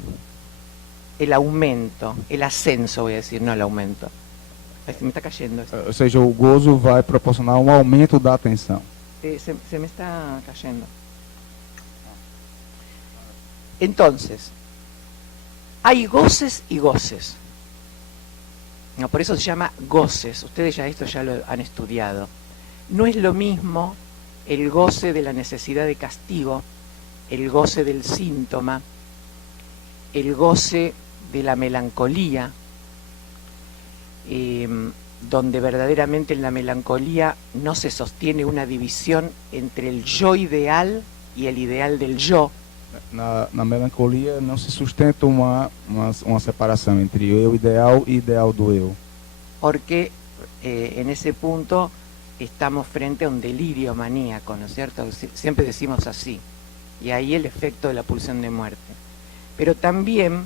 el aumento, el ascenso, voy a decir, no el aumento. Ay, se me está cayendo esto. ou seja, o gozo vai proporcionar um aumento da tensão. Se me está cayendo. Entonces, hay goces y goces. No, por eso se llama goces. Ustedes ya esto ya lo han estudiado. No es lo mismo el goce de la necesidad de castigo, el goce del síntoma, el goce de la melancolía, donde verdaderamente en la melancolía no se sostiene una división entre el yo ideal y el ideal del yo. Na melancolia não se sustenta uma separação entre eu ideal e ideal do eu. Porque en ese punto estamos frente a un delirio maníaco, ¿no es cierto? Siempre decimos así. Y ahí el efecto de la pulsión de muerte. Pero también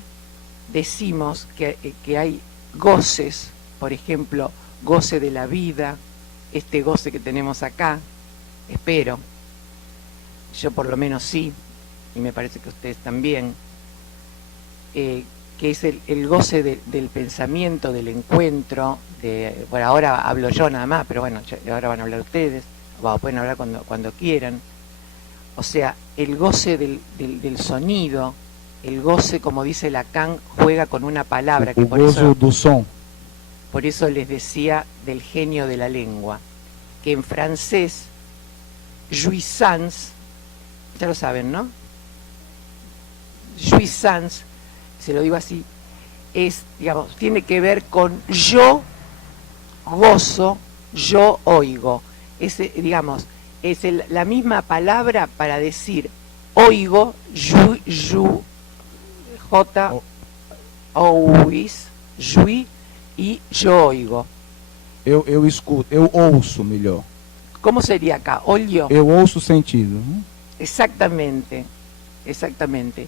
decimos que hay goces, por ejemplo, goce de la vida, este goce que tenemos acá, espero, yo por lo menos sí, y me parece que ustedes también, que es el goce del pensamiento, del encuentro, bueno, ahora hablo yo nada más, pero bueno, ahora van a hablar ustedes, o pueden hablar cuando quieran. O sea, el goce del sonido, el goce, como dice Lacan, juega con una palabra. Que por gozo do som. Por eso les decía del genio de la lengua, que en francés, jouissance, ya lo saben, ¿no? Jouissance, se lo digo así, es, digamos, tiene que ver con yo gozo, yo oigo. Es, digamos, es la misma palabra para decir oigo, ouis, jui, y yo oigo. Eu escuto, eu ouço melhor. ¿Cómo sería acá? Olho. Eu ouço sentido. Exactamente, exactamente.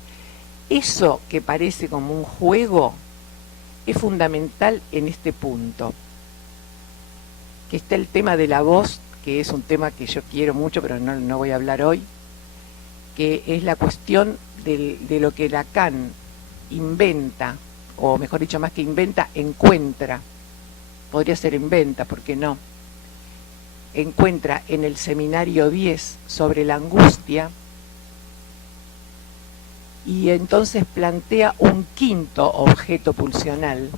Eso que parece como un juego es fundamental en este punto. Que está el tema de la voz, que es un tema que yo quiero mucho, pero no voy a hablar hoy, que es la cuestión de lo que Lacan inventa, o mejor dicho, más que inventa, encuentra. Podría ser inventa, ¿por qué no? Encuentra en el seminario 10 sobre la angustia, y entonces plantea un quinto objeto pulsional,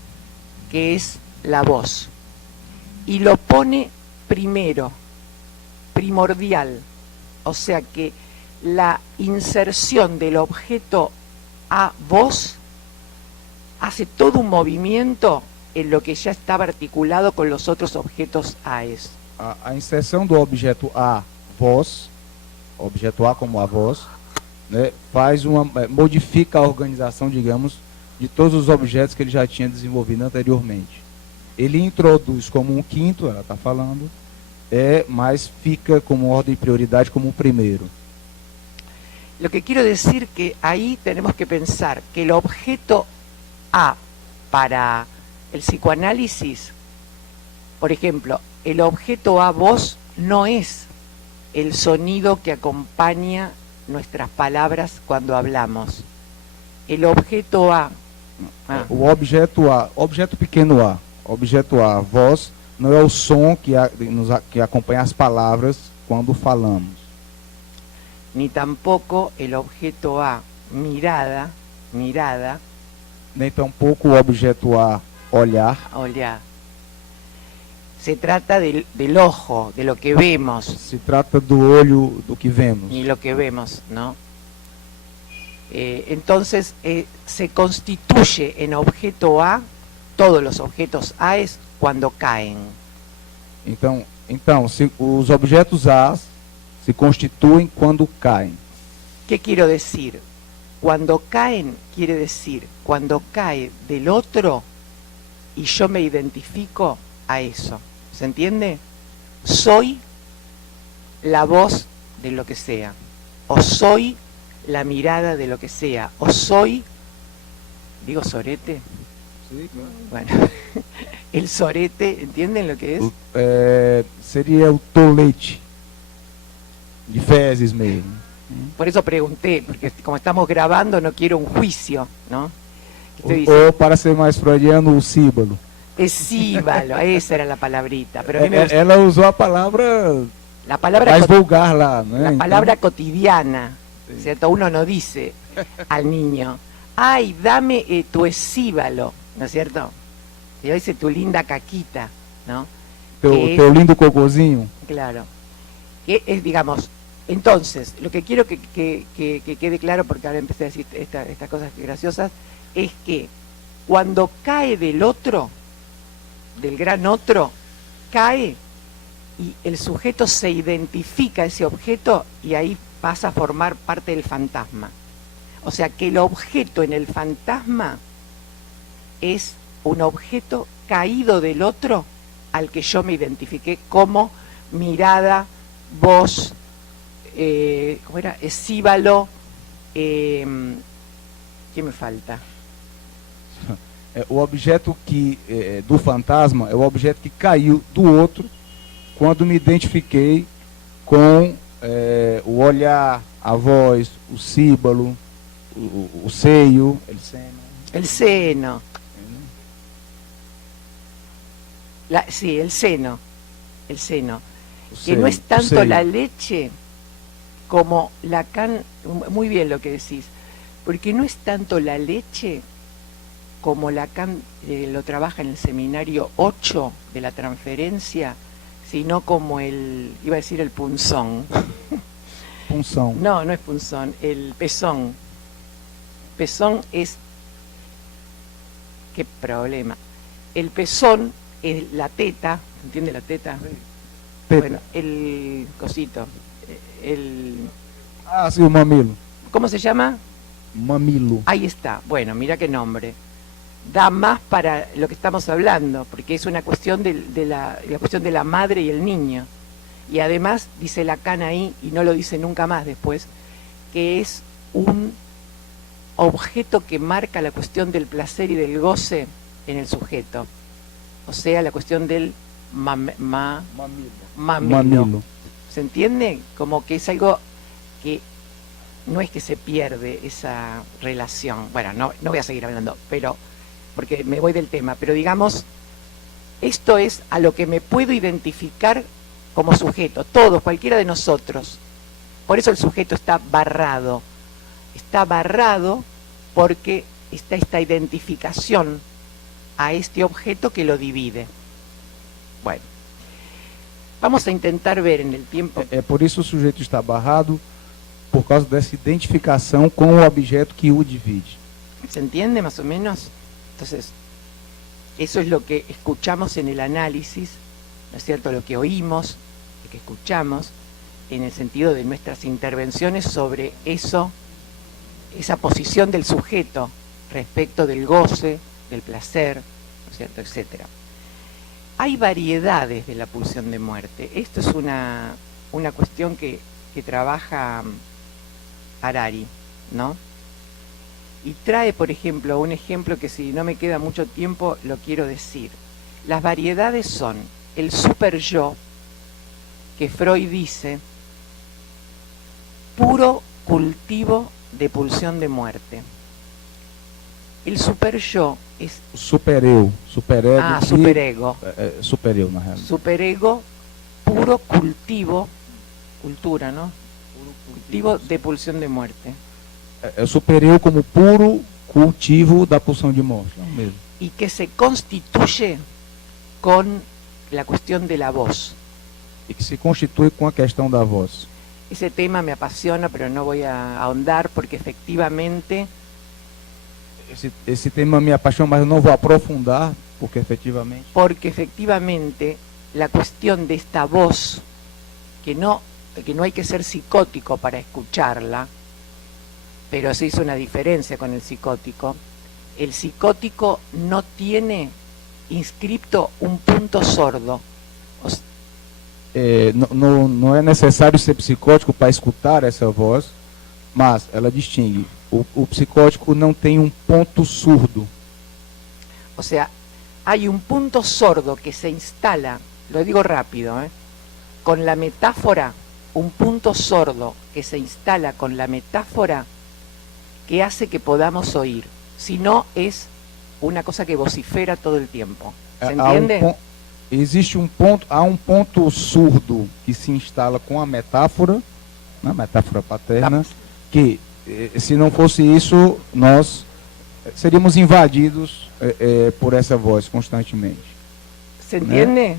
que es la voz, y lo pone primero, primordial, o sea que la inserción del objeto a voz hace todo un movimiento en lo que ya estaba articulado con los otros objetos AES. A inserção do objeto A, voz, objeto A como a voz, né, modifica a organização, digamos, de todos os objetos que ele já tinha desenvolvido anteriormente. ele introduz como um quinto, ela está falando, mas fica como ordem de prioridade como um primeiro. Lo que quiero decir que ahí tenemos que pensar que el objeto A para el psicoanálisis, por ejemplo, el objeto A voz no es el sonido que acompaña nuestras palabras cuando hablamos. El objeto A... O objeto A, objeto pequeno A, objeto A, voz, não é o som que acompanha as palavras quando falamos. Ni tampoco el objeto A, mirada, Nem tampouco o objeto A, olhar. Se trata del ojo, de lo que vemos. Se trata do olho, do que vemos. Ni lo que vemos, ¿no? Entonces, se constituye en objeto A, todos los objetos A es cuando caen. Então os objetos A se constituem quando caem. ¿Qué quiero decir? Cuando caen, quiere decir, cuando cae del otro y yo me identifico a eso. ¿Se entiende? Soy la voz de lo que sea, o soy la mirada de lo que sea, o soy, digo sorete. Sí, claro. Bueno, el sorete, ¿entienden lo que es? Seria o tolete de fezes mesmo. Por eso pregunté, porque como estamos grabando no quiero un juicio, ¿no? Ou para ser mais freudiano, o síbalo. Escíbalo, esa era la palabrita. Pero a mí me gusta, Ela usou a palavra la palabra, mais vulgar lá, né? la palabra cotidiana, ¿cierto? Uno no dice al niño, ay, dame tu escíbalo, ¿no es cierto? Yo dice tu linda caquita, ¿no? Teu lindo cocôzinho. Claro. Que es, digamos, entonces, lo que quiero que quede claro, porque ahora empecé a decir estas cosas graciosas, es que cuando cae del otro, del gran otro, cae y el sujeto se identifica a ese objeto y ahí pasa a formar parte del fantasma. O sea que el objeto en el fantasma es un objeto caído del otro al que yo me identifiqué como mirada, voz, ¿cómo era? Escíbalo, ¿qué me falta? O objeto do fantasma é o objeto que caiu do outro quando me identifiquei com o olhar, a voz, o síbalo, o seio, el seno. Sí, el seno. Que no es tanto la leche como Lacan, muy bien lo que decís, porque no es tanto la leche como Lacan lo trabaja en el seminario 8 de la transferencia, sino como iba a decir el punzón. Punzón. No, no es punzón, el pezón. Pezón es... ¿Qué problema? El pezón es la teta, ¿entiende la teta? Teta. Bueno, el cosito, sí, o mamilo. ¿Cómo se llama? Mamilo. Ahí está, bueno, mira qué nombre. Da más para lo que estamos hablando, porque es una cuestión de la cuestión de la madre y el niño. Y además, dice Lacan ahí, y no lo dice nunca más después, que es un objeto que marca la cuestión del placer y del goce en el sujeto. O sea, la cuestión del mamilo. ¿Se entiende? Como que es algo que no es que se pierde esa relación. Bueno, no voy a seguir hablando, pero porque me voy del tema, pero digamos, esto es a lo que me puedo identificar como sujeto, todos, cualquiera de nosotros. Por eso el sujeto está barrado porque está esta identificación a este objeto que lo divide. Bueno, vamos a intentar ver en el tiempo. Por isso o sujeito está barrado, por causa dessa identificação com o objeto que o divide. ¿Se entiende más o menos? Entonces, eso es lo que escuchamos en el análisis, ¿no es cierto? Lo que oímos, lo que escuchamos, en el sentido de nuestras intervenciones sobre eso, esa posición del sujeto respecto del goce, del placer, ¿no es cierto? Etcétera. hay variedades de la pulsión de muerte. Esto es una cuestión que trabaja Harari, ¿no? Y trae, por ejemplo, un ejemplo que si no me queda mucho tiempo lo quiero decir. Las variedades son el super yo, que Freud dice, puro cultivo de pulsión de muerte. El super yo es... Supereu. Superego. Ah, superego. Supereu, na realidade. Superego, puro cultivo, cultura, ¿no? Cultivo de pulsión de muerte. É supereu como puro cultivo da pulsão de morte. Não mesmo. Y que se constituye con la cuestión de la voz. E que se constitui com a questão da voz. Ese tema me apasiona, pero no voy a ahondar porque efectivamente... Esse tema me apaixona, mas eu não vou aprofundar, porque efetivamente... Porque efectivamente la cuestión de esta voz, que no hay que ser psicótico para escucharla, pero se hizo una diferencia con el psicótico. El psicótico no tiene inscripto un punto sordo. Não é necessário ser psicótico para escutar essa voz, mas ela distingue. O psicótico não tem um ponto surdo. O sea, hay un punto sordo que se instala, lo digo rápido, con la metáfora, un punto sordo que se instala con la metáfora que hace que podamos oír. Si no, es una cosa que vocifera todo el tiempo. ¿Se entiende? Há um ponto surdo que se instala com a metáfora paterna, que se não fosse isso, nós seríamos invadidos por essa voz constantemente. ¿Se entiende?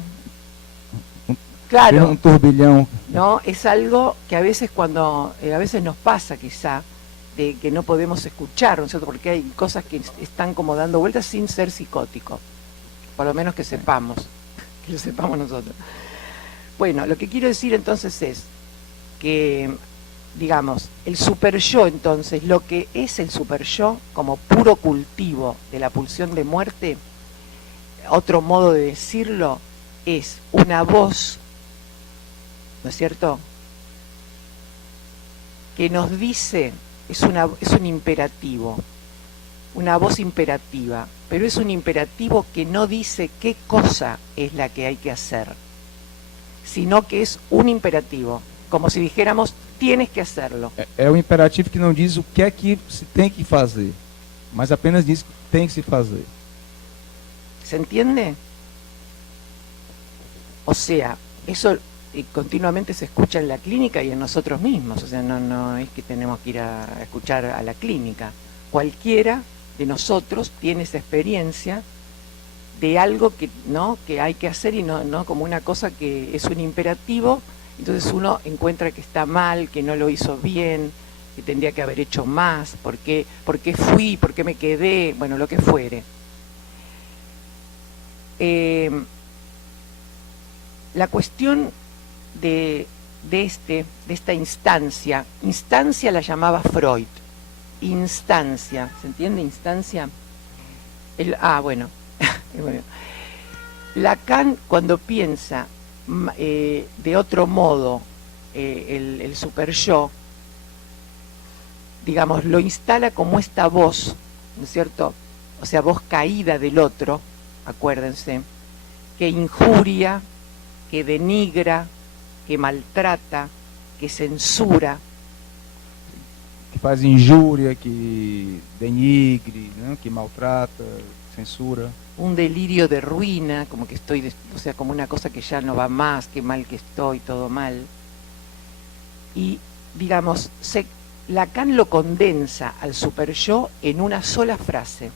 ¿No? Claro. Un turbilhão. No, es algo que a veces a veces nos pasa quizá, de que no podemos escuchar, ¿no es cierto? Porque hay cosas que están como dando vueltas sin ser psicótico. Por lo menos que sepamos, que lo sepamos nosotros. Bueno, lo que quiero decir entonces es que, digamos, el super yo entonces, lo que es el super yo como puro cultivo de la pulsión de muerte, otro modo de decirlo, es una voz, ¿no es cierto?, que nos dice, es un imperativo, una voz imperativa, pero es un imperativo que no dice qué cosa es la que hay que hacer, sino que es un imperativo, como si dijéramos, tienes que hacerlo. É um imperativo que não diz o que é que se tem que fazer, mas apenas diz que tem que se fazer. ¿Se entiende? O sea, eso continuamente se escucha en la clínica y en nosotros mismos, o sea, no es que tenemos que ir a escuchar a la clínica. Cualquiera de nosotros tiene esa experiencia de algo que hay que hacer y no como una cosa que es un imperativo, entonces uno encuentra que está mal, que no lo hizo bien, que tendría que haber hecho más, por qué fui, por qué me quedé, bueno, lo que fuere. La cuestión de esta instancia la llamaba Freud, instancia, ¿se entiende? Instancia. Bueno. Lacan, cuando piensa de otro modo el super yo, digamos, lo instala como esta voz, ¿no es cierto? O sea, voz caída del otro, acuérdense, que injuria, que denigra, que maltrata, que censura. Que faz injúria, que denigre, né? Que maltrata, censura. Un delirio de ruina, como que estoy, o sea, como una cosa que ya no va más, qué mal que estoy, todo mal. Y, digamos, Lacan lo condensa al super yo en una sola frase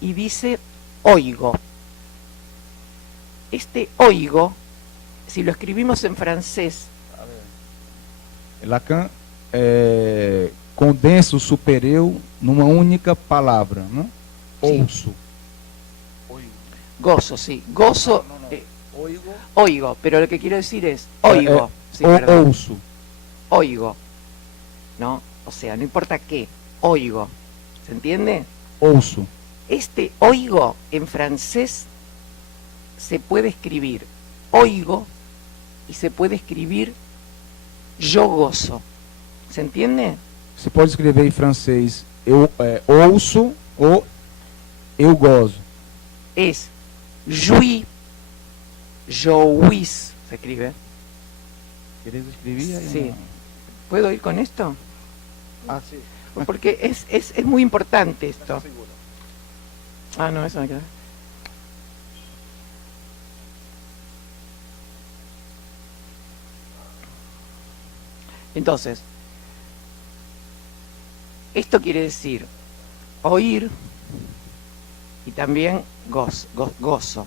y dice, oigo. Este oigo, si lo escribimos en francés... Lacan condensa o supereu numa única palavra, né? Ouço. Gozo, sí. Gozo. No. Oigo. Oigo, pero lo que quiero decir es oigo. Sí, perdón. Ouço. Oigo. ¿No? O sea, no importa qué. Oigo. ¿Se entiende? Ouço. Este oigo en francés se puede escribir oigo y se puede escribir yo gozo. ¿Se entiende? Você pode escrever em francês eu ouço ou eu gozo. Es jouis, jouis, se escribe. ¿Quieres escribir? Sí. ¿Puedo ir con esto? Ah, sí. Porque es muy importante esto. Ah, no, eso no queda. Entonces, esto quiere decir oír y también gozo,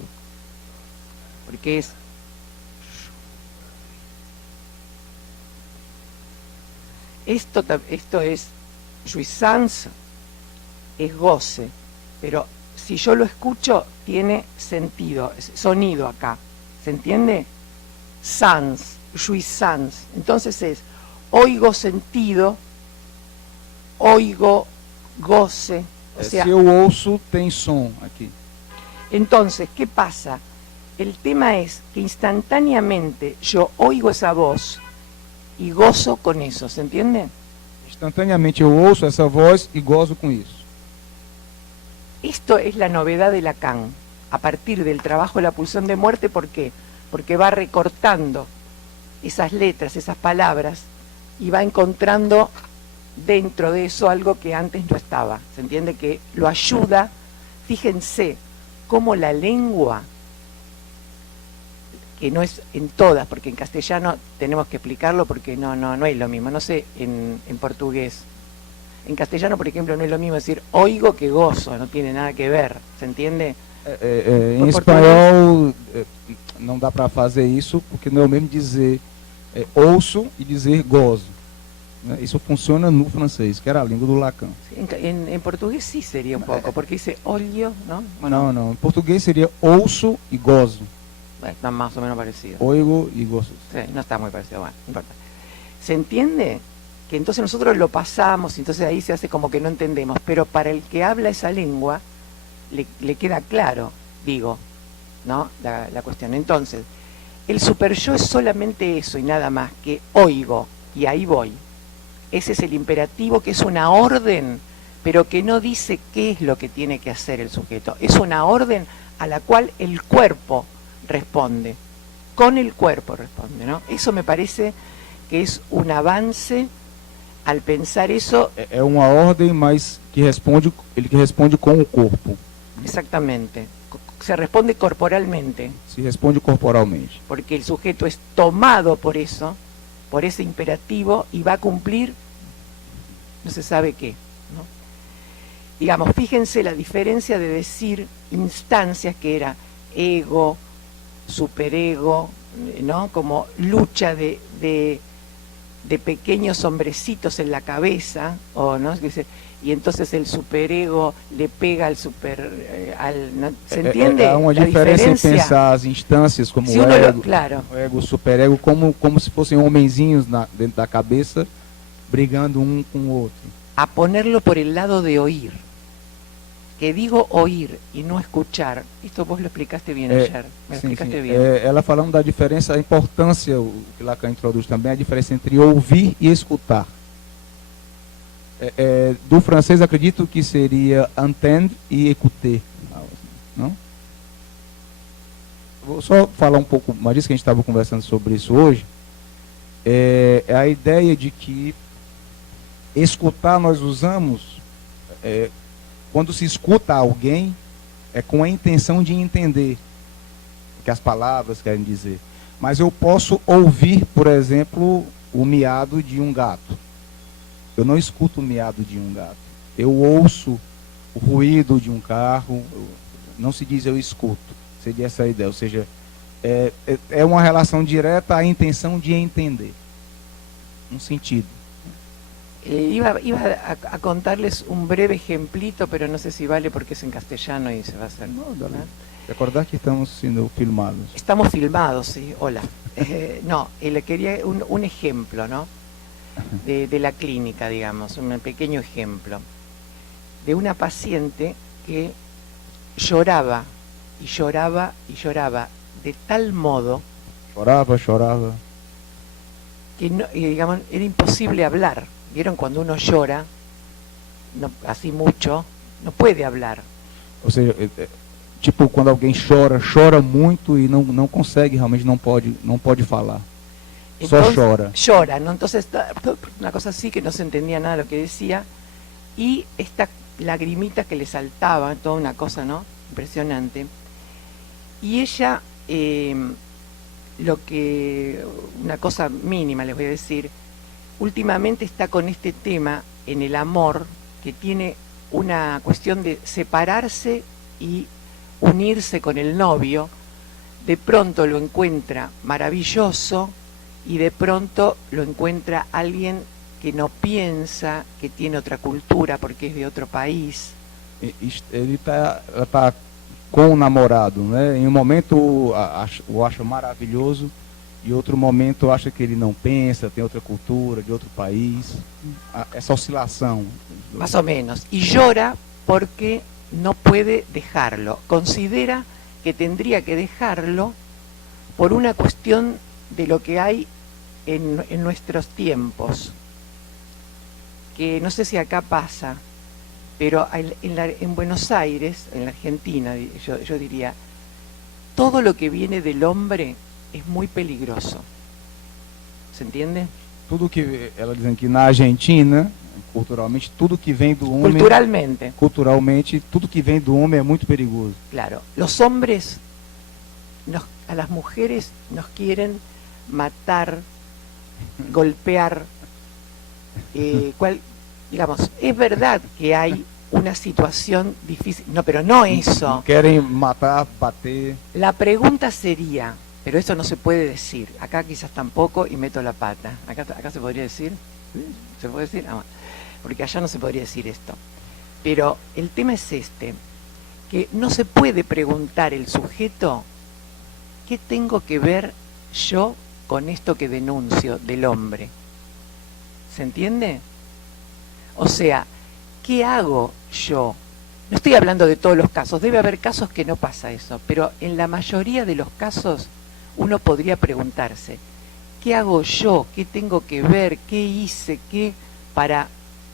porque esto es jouissance, es goce, pero si yo lo escucho tiene sentido, sonido acá, ¿se entiende? Sans, jouissance, entonces es oigo sentido, oigo goce, o sea, se eu ouço, tem som aqui. Entonces, ¿qué pasa? El tema es que instantáneamente yo oigo esa voz y gozo con eso, ¿se entiende? Instantaneamente eu ouço essa voz e gozo com isso. Esto es la novedad de Lacan, a partir del trabajo de la pulsión de muerte, ¿por qué? Porque va recortando esas letras, esas palabras, y va encontrando dentro de eso algo que antes no estaba, ¿se entiende? Que lo ayuda, fíjense, cómo la lengua, que no es en todas, porque en castellano tenemos que explicarlo porque no es lo mismo, no sé en portugués. En castellano, por ejemplo, no es lo mismo decir oigo que gozo, no tiene nada que ver, ¿se entiende? Em espanhol não dá para fazer isso, porque não é o mesmo dizer ouço e dizer gozo. Né? Isso funciona no francês, que era a língua do Lacan. En portugués sí sería un poco, porque dice olio, ¿no? Não, em português seria ouço e gozo. Bueno, está más o menos parecido. Oigo y gozo. Sí, no está muy parecido, bueno, no importa. ¿Se entiende? Que entonces nosotros lo pasamos y entonces ahí se hace como que no entendemos, pero para el que habla esa lengua le queda claro, digo, ¿no? La cuestión. Entonces, el super yo es solamente eso y nada más, que oigo y ahí voy. Ese es el imperativo, que es una orden, pero que no dice qué es lo que tiene que hacer el sujeto. Es una orden a la cual el cuerpo responde, con el cuerpo responde, ¿no? Eso me parece que es un avance al pensar eso. É uma ordem, mas que responde com o corpo. Exactamente, se responde corporalmente. Se responde corporalmente. Porque el sujeto es tomado por eso, por ese imperativo, y va a cumplir no se sabe qué, ¿no? Digamos, fíjense la diferencia de decir instancias que era ego, superego, ¿no? Como lucha de pequeños hombrecitos en la cabeza, o no, y entonces el superego le pega al ¿no? ¿Se entiende? Há uma diferença em pensar as instâncias como si o ego, claro. o ego, o superego, como se fossem homenzinhos dentro da cabeça, brigando um com o outro. A ponerlo por el lado de oír. Que digo oír e não escuchar, isto vos lo explicaste bien ayer, me explicaste bien. Ela falando da diferença, a importância, o que Lacan introduz também, a diferença entre ouvir e escutar. Do francês, acredito que seria entendre e écouter. Não? Vou só falar um pouco, mas disso que a gente estava conversando sobre isso hoje, é a ideia de que escutar nós usamos... quando se escuta alguém, é com a intenção de entender o que as palavras querem dizer. Mas eu posso ouvir, por exemplo, o miado de um gato. Eu não escuto o miado de um gato. Eu ouço o ruído de um carro. Não se diz eu escuto. Seria essa a ideia. Ou seja, é uma relação direta à intenção de entender. Um sentido. Iba a contarles un breve ejemplito, pero no sé si vale porque es en castellano y se va a hacer. No, dale. Recordar que estamos siendo filmados. Estamos filmados, sí, hola. No, le quería un ejemplo, ¿no? De la clínica, digamos, un pequeño ejemplo. De una paciente que lloraba y lloraba de tal modo Chorava. que no, y digamos, era imposible hablar. ¿Vieron cuando uno llora, no, así mucho, no puede hablar? Ou seja, tipo quando alguém chora muito e não consegue, realmente não pode falar. Só Entonces, chora. Llora, ¿no? Entonces, una cosa así que no se entendía nada de lo que decía, y esta lagrimita que le saltaba, toda una cosa, ¿no? Impresionante. Y ella, una cosa mínima les voy a decir, últimamente está con este tema en el amor, que tiene una cuestión de separarse y unirse con el novio. De pronto lo encuentra maravilloso y de pronto lo encuentra alguien que no piensa, que tiene otra cultura porque es de otro país. Ela tá com o namorado, né? Em um momento o acha maravilhoso e outro momento acha que ele não pensa, tem outra cultura, de outro país. Essa oscilação. Más o menos. Y llora porque no puede dejarlo. Considera que tendría que dejarlo por una cuestión de lo que hay en nuestros tiempos. Que no sé si acá pasa, pero en Buenos Aires, en la Argentina, yo diría, todo lo que viene del hombre es muy peligroso. ¿Se entiende? Tudo que ela diz que na Argentina, culturalmente, tudo que vem do homem, culturalmente, tudo que vem do homem é muito perigoso. Claro, los hombres a las mujeres nos quieren matar, golpear, digamos, es verdad que hay una situación difícil, no, pero no eso. Querem matar, bater. La pregunta sería, pero eso no se puede decir, acá quizás tampoco y meto la pata, acá se podría decir, ¿se puede decir? Ah, porque allá no se podría decir esto, pero el tema es este, que no se puede preguntar el sujeto, ¿qué tengo que ver yo con esto que denuncio del hombre? ¿Se entiende? O sea, ¿qué hago yo? No estoy hablando de todos los casos, debe haber casos que no pasa eso, pero en la mayoría de los casos uno podría preguntarse, ¿qué hago yo? ¿Qué tengo que ver? ¿Qué hice? ¿Qué para,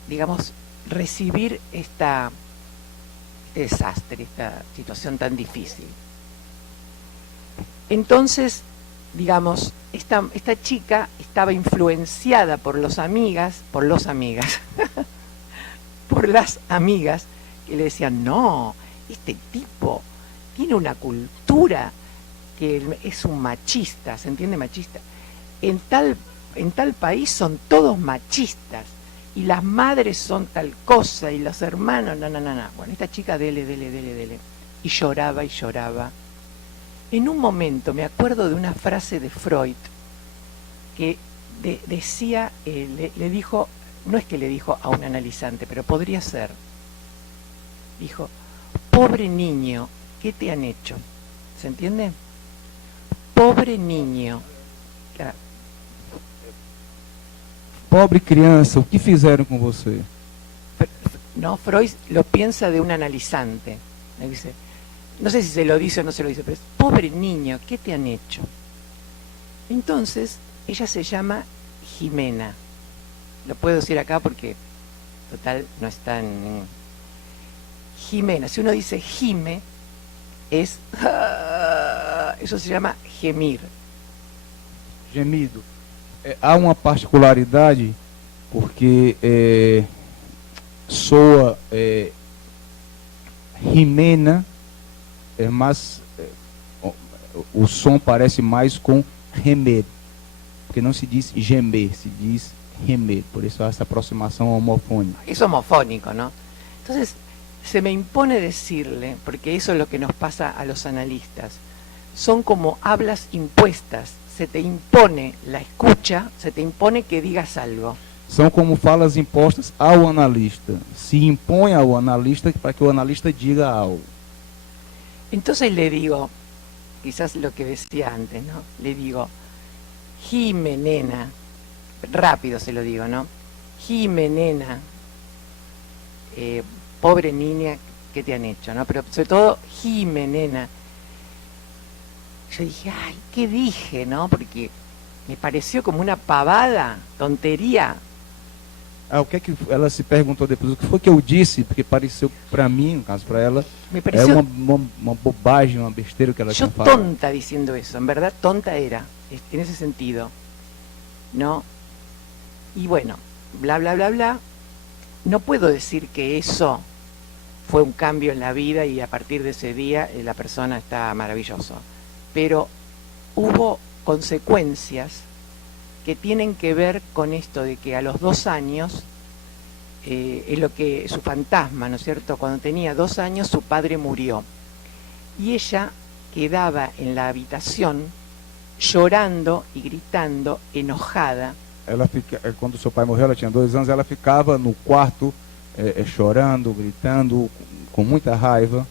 digamos, recibir este desastre, esta situación tan difícil? Entonces, digamos, esta chica estaba influenciada por las amigas por las amigas que le decían, no, este tipo tiene una cultura que es un machista, ¿se entiende? Machista. En tal país son todos machistas y las madres son tal cosa y los hermanos, no. Bueno, esta chica dele. Y lloraba. En un momento me acuerdo de una frase de Freud que decía, le dijo, no es que le dijo a un analizante, pero podría ser, dijo, pobre niño, ¿qué te han hecho? ¿Se entiende? Pobre niño. Claro. Pobre criança, o que fizeram com você? No, Freud lo piensa de un analizante. Le dice, no sé si se lo dice o no se lo dice, pero es, pobre niño, ¿qué te han hecho? Entonces, ella se llama Jimena. Lo puedo decir acá porque, total, no está en... Jimena, si uno dice gime, es... Eso se llama gemir. Gemido. Há uma particularidade, porque soa Jimena, mas o som parece mais com remer, porque não se diz gemer, se diz remer, por isso essa aproximação homofónica. Es homofónico, ¿no? Entonces, se me impone decirle, porque eso es lo que nos pasa a los analistas, son como hablas impuestas, se te impone la escucha, se te impone que digas algo. São como falas impostas ao analista, se impõe ao analista para que o analista diga algo. Entonces le digo, quizás lo que decía antes, ¿no? Le digo, Jimenena, rápido se lo digo, ¿no? Jimenena, pobre niña, ¿qué te han hecho? ¿No? Pero sobre todo, Jimenena, Yo dije, ay, ¿qué dije, no? Porque me pareció como una pavada, tontería. O que é que ela se perguntou depois? O que foi que eu disse? Porque pareceu para mim, no caso para ela, Me é pareció uma bobagem, uma besteira que ela yo tinha falado. tonta diciendo eso, en verdad tonta era, en ese sentido, ¿no? Y bueno, bla, bla, bla, bla. No puedo decir que eso fue un cambio en la vida y a partir de ese día la persona está maravilloso. Pero hubo consecuencias que tienen que ver con esto de que a los 2 años, es lo que su fantasma, ¿no es cierto? Cuando tenía 2 años su padre murió y ella quedaba en la habitación llorando y gritando, enojada. Ela quando seu pai morreu, ela tinha 2 anos, ela ficava no quarto chorando, gritando, com muita raiva.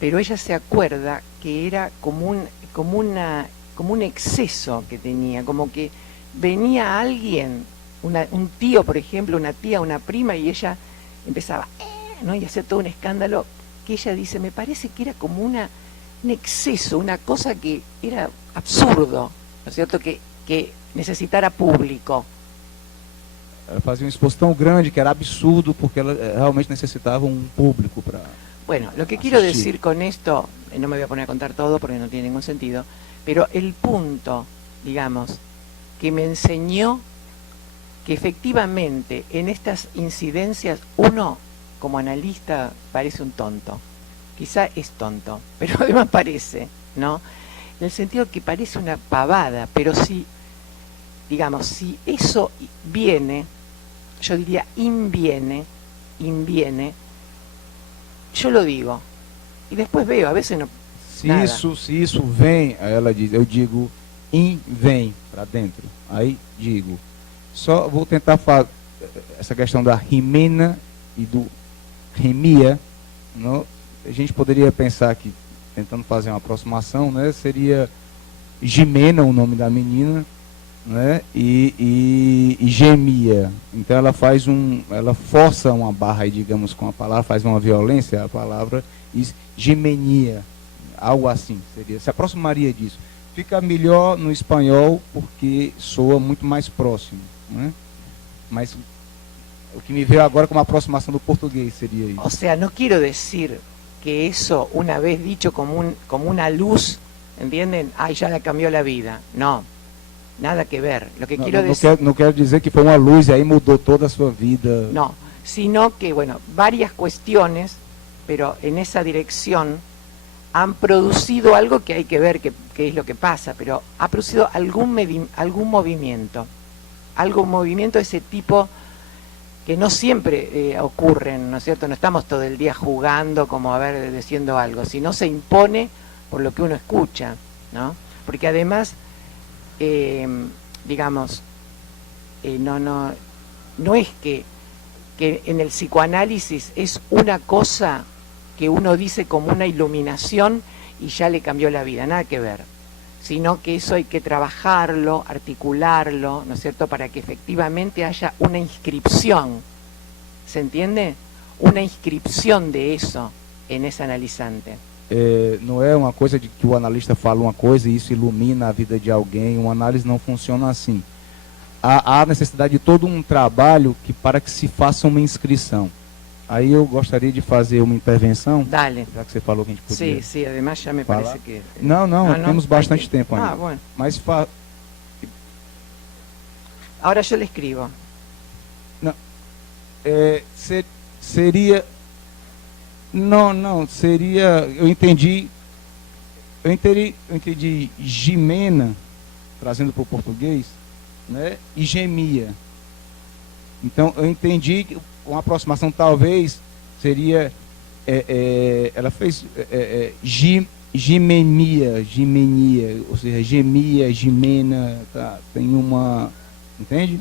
Pero ella se acuerda que era como un exceso que tenía, como que venía alguien, un tío, por ejemplo, una tía, una prima, y ella empezaba, ¿no? Y hacía todo un escándalo, que ella dice, me parece que era como un exceso, una cosa que era absurdo, ¿no es cierto?, que necesitara público. Ela fazia um esforço tão grande que era absurdo, porque ela realmente necessitava público para... Bueno, lo que quiero decir con esto, no me voy a poner a contar todo porque no tiene ningún sentido, pero el punto, digamos, que me enseñó que efectivamente en estas incidencias uno como analista parece un tonto, quizá es tonto, pero además parece, ¿no? En el sentido que parece una pavada, pero si, digamos, si eso viene, yo diría inviene, yo lo digo, y después veo, a veces no... Se isso vem, ela diz, eu digo, vem para dentro. Aí digo, só vou tentar falar essa questão da rimena e do remia, não? A gente poderia pensar que, tentando fazer uma aproximação, né, seria Jimena, o nome da menina, né, e gemia. Então ela ela força uma barra aí, digamos, com a palavra, faz uma violência a palavra, e gemenia, algo assim, se aproximaria disso. Fica melhor no espanhol porque soa muito mais próximo, né? Mas o que me veio agora como aproximação do português seria isso. O sea, no quiero decir que eso, una vez dicho como una luz, ¿entienden? Ay, ya le cambió la vida. No, nada que ver. Lo que quiero decir... Não quero dizer que foi uma luz e aí mudou toda a sua vida. No, sino que, bueno, varias cuestiones, pero en esa dirección han producido algo que hay que ver qué es lo que pasa, pero ha producido algún movimiento de ese tipo que no siempre ocurren, ¿no es cierto? No estamos todo el día jugando como a ver, diciendo algo, sino se impone por lo que uno escucha, ¿no? Porque además, digamos, no es que en el psicoanálisis es una cosa que uno dice como una iluminación y ya le cambió la vida, nada que ver, sino que eso hay que trabajarlo, articularlo, ¿no es cierto?, para que efectivamente haya una inscripción, ¿se entiende? Una inscripción de eso en ese analizante. Não é uma coisa de que o analista fala uma coisa e isso ilumina a vida de alguém. Uma análise não funciona assim. Há necessidade de todo um trabalho para que se faça uma inscrição. Aí eu gostaria de fazer uma intervenção. Dale. Já que você falou que a gente podia. Sí, además ya me falar. parece que... Não, temos bastante tempo ainda. Bueno. Mas ahora yo le escribo. Não. Seria... Não, seria... Eu entendi Jimena, trazendo para o português, né? E gemia. Então, eu entendi que uma aproximação talvez seria... ela fez gimenia, ou seja, gemia, gimena, tá, tem uma... Entende?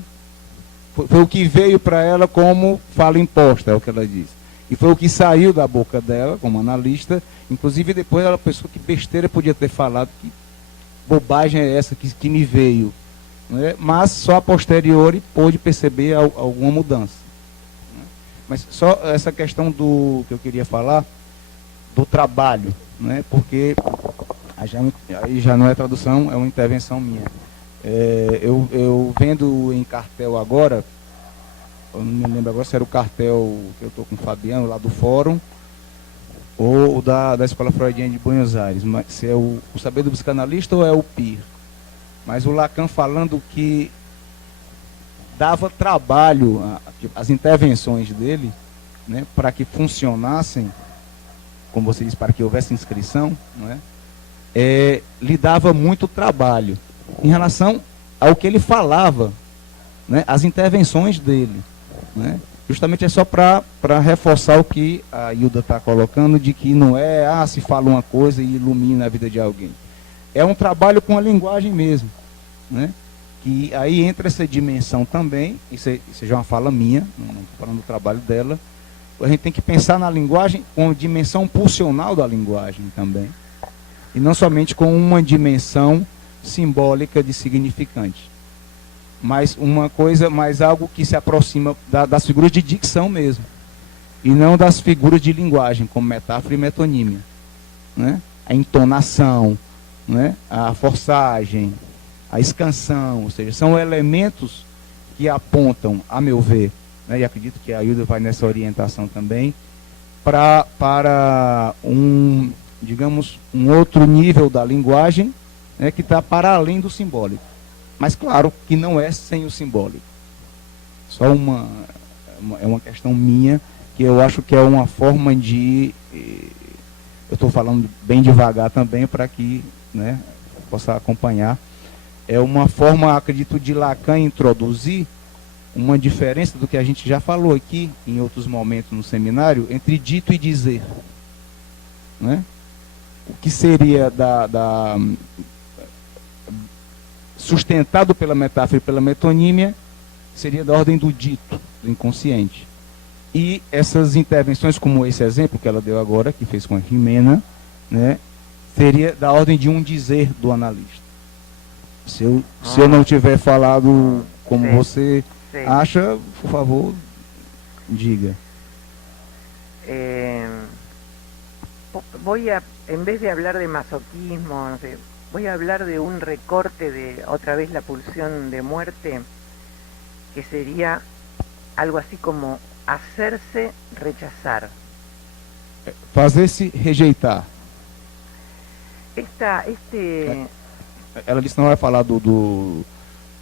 Foi o que veio para ela como fala imposta, é o que ela diz. E foi o que saiu da boca dela, como analista. Inclusive, depois ela pensou que besteira podia ter falado, que bobagem é essa que me veio. Né? Mas só a posteriori pôde perceber alguma mudança. Né? Mas só essa questão do que eu queria falar, do trabalho. Né? Porque Aí já não é tradução, é uma intervenção minha. Eu vendo em cartel agora, eu não me lembro agora se era o cartel que eu estou com o Fabiano, lá do Fórum, ou da Escola Freudiana de Buenos Aires, mas se é o Saber do Psicanalista ou é o PIR. Mas o Lacan falando que dava trabalho, as intervenções dele, né, para que funcionassem, como você disse, para que houvesse inscrição, né, lhe dava muito trabalho em relação ao que ele falava, né, as intervenções dele, né, justamente é só para reforçar o que a Hilda está colocando, de que não é, se fala uma coisa e ilumina a vida de alguém. É um trabalho com a linguagem mesmo, né, que aí entra essa dimensão também, isso já é uma fala minha, não estou falando do trabalho dela, a gente tem que pensar na linguagem com a dimensão pulsional da linguagem também, e não somente com uma dimensão simbólica de significante, mas uma coisa, mais algo que se aproxima das figuras de dicção mesmo, e não das figuras de linguagem, como metáfora e metonímia, né? A entonação, né? A forçagem, a escansão, ou seja, são elementos que apontam, a meu ver, né, e acredito que a Hilda vai nessa orientação também, para digamos, um outro nível da linguagem, né, que está para além do simbólico. Mas claro que não é sem o simbólico. Só é uma questão minha, que eu acho que é uma forma de... Eu estou falando bem devagar também, para que, né, possa acompanhar. É uma forma, acredito, de Lacan introduzir uma diferença do que a gente já falou aqui, em outros momentos no seminário, entre dito e dizer. Né? O que seria sustentado pela metáfora e pela metonímia, seria da ordem do dito, do inconsciente. E essas intervenções, como esse exemplo que ela deu agora, que fez com a Jimena, né, seria da ordem de um dizer do analista. Se eu não tiver falado como você acha, por favor, diga. En vez de hablar de masoquismo, no sé, voy a hablar de un recorte de otra vez la pulsión de muerte, que sería algo así como hacerse rechazar. Fazer-se rejeitar. Ela disse que não vai falar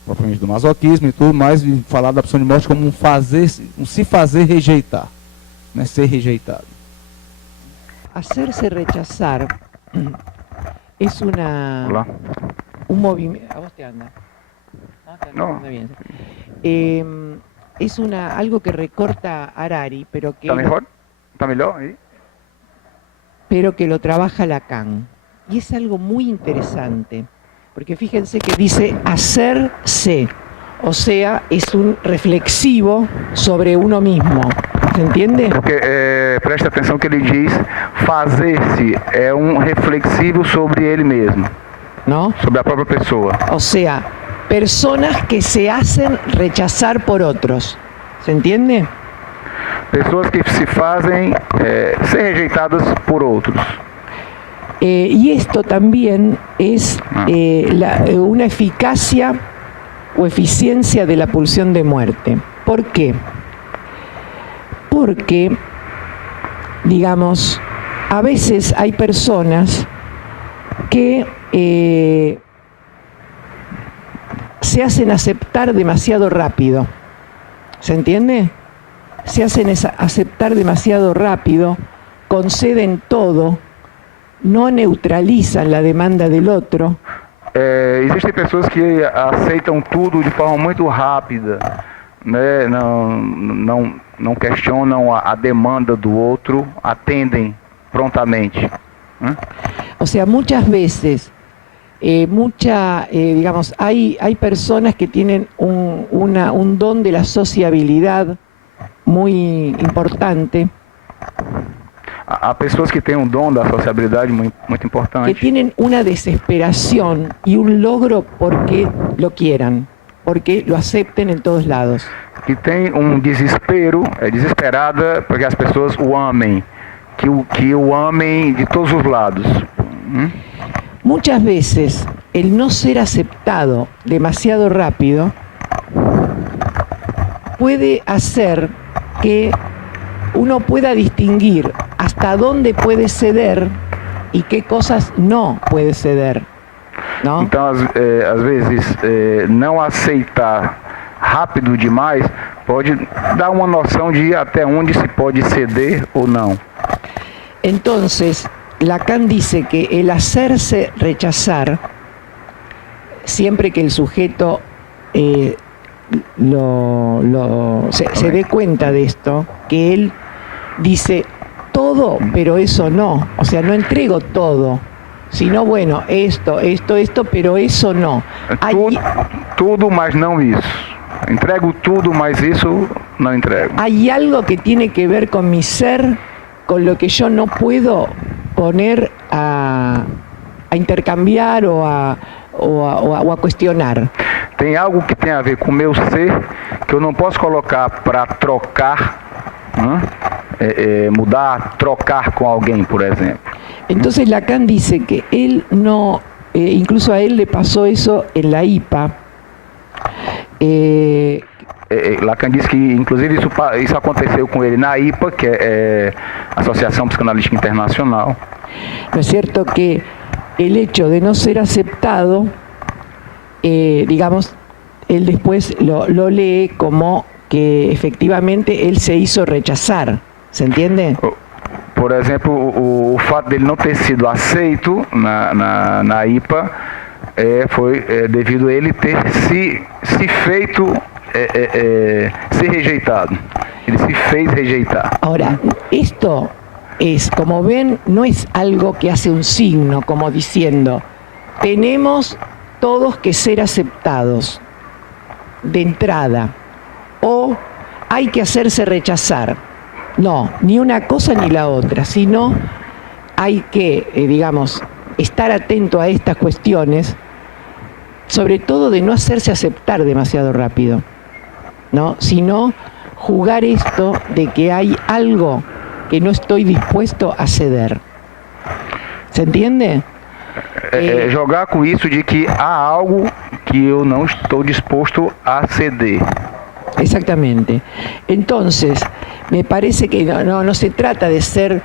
propriamente do masoquismo e tudo, mas falar da pulsão de morte como um se fazer rejeitar, né? Ser rejeitado. Hacerse rechazar es un movimiento. ¿A vos te anda? No. Bien. Es algo que recorta Harari, pero que... ¿Está mejor? ¿Está mejor? ¿Sí? Pero que lo trabaja Lacan. Y es algo muy interesante, porque fíjense que dice hacerse, o sea, es un reflexivo sobre uno mismo. ¿Se entiende? Porque preste atenção que ele diz fazer-se é reflexivo sobre ele mesmo, ¿no? Sobre a própria pessoa. O sea, personas que se hacen rechazar por otros. ¿Se entiende? Pessoas que se fazem ser rejeitadas por outros. Y esto también es una eficacia o eficiencia de la pulsión de muerte. ¿Por qué? Porque, digamos, a veces hay personas que se hacen aceptar demasiado rápido. ¿Se entiende? Se hacen aceptar demasiado rápido, conceden todo, no neutralizan la demanda del otro. Existem pessoas que aceitam tudo de forma muito rápida, né? Não questionam a demanda do outro, atendem prontamente. O sea, muchas veces, digamos, hay personas que tienen un don de la sociabilidad muy importante. Há pessoas que têm dom da sociabilidade muito importante. Que tienen una desesperación y un logro porque lo quieran, porque lo acepten en todos lados. Que tem desespero, desesperada porque as pessoas o amem, que o amem de todos os lados. muchas veces el no ser aceptado demasiado rápido puede hacer que uno pueda distinguir hasta dónde puede ceder y qué cosas no puede ceder, ¿no? Então, às vezes, não aceitar rápido demais pode dar uma noção de até onde se pode ceder ou não. Entonces, Lacan dice que el hacerse rechazar, siempre que el sujeto se dé cuenta de esto, que él dice todo, pero eso no. O sea, no entrego todo, sino bueno, esto, pero eso no. Tudo, mas não isso. Entrego tudo, mas isso não entrego. Hay algo que tiene que ver con mi ser, con lo que yo no puedo poner a intercambiar o a questionar. Tem algo que tem a ver com o meu ser que eu não posso colocar para trocar, mudar, trocar com alguém, por exemplo. Entonces Lacan dice que él no, incluso a él le pasó eso en la IPA. Lacan diz que, inclusive, isso aconteceu com ele na IPA, que é Associação Psicanalítica Internacional. ¿No es cierto que el hecho de no ser aceptado, digamos, él después lo lee como que efectivamente él se hizo rechazar, ¿se entiende? Por exemplo, o fato dele não ter sido aceito na IPA foi devido a ele ter se feito ser rejeitado. Ele se fez rejeitar. Ahora, esto es, como ven, no es algo que hace un signo, como diciendo, tenemos todos que ser aceptados de entrada, o hay que hacerse rechazar. No, ni una cosa ni la otra, sino hay que, digamos, estar atento a estas cuestiones, sobre todo de no hacerse aceptar demasiado rápido, ¿no? Sino jugar esto de que hay algo que no estoy dispuesto a ceder. ¿Se entiende? Jogar com isso de que há algo que eu não estou disposto a ceder. Exactamente. Entonces, me parece que no se trata de ser,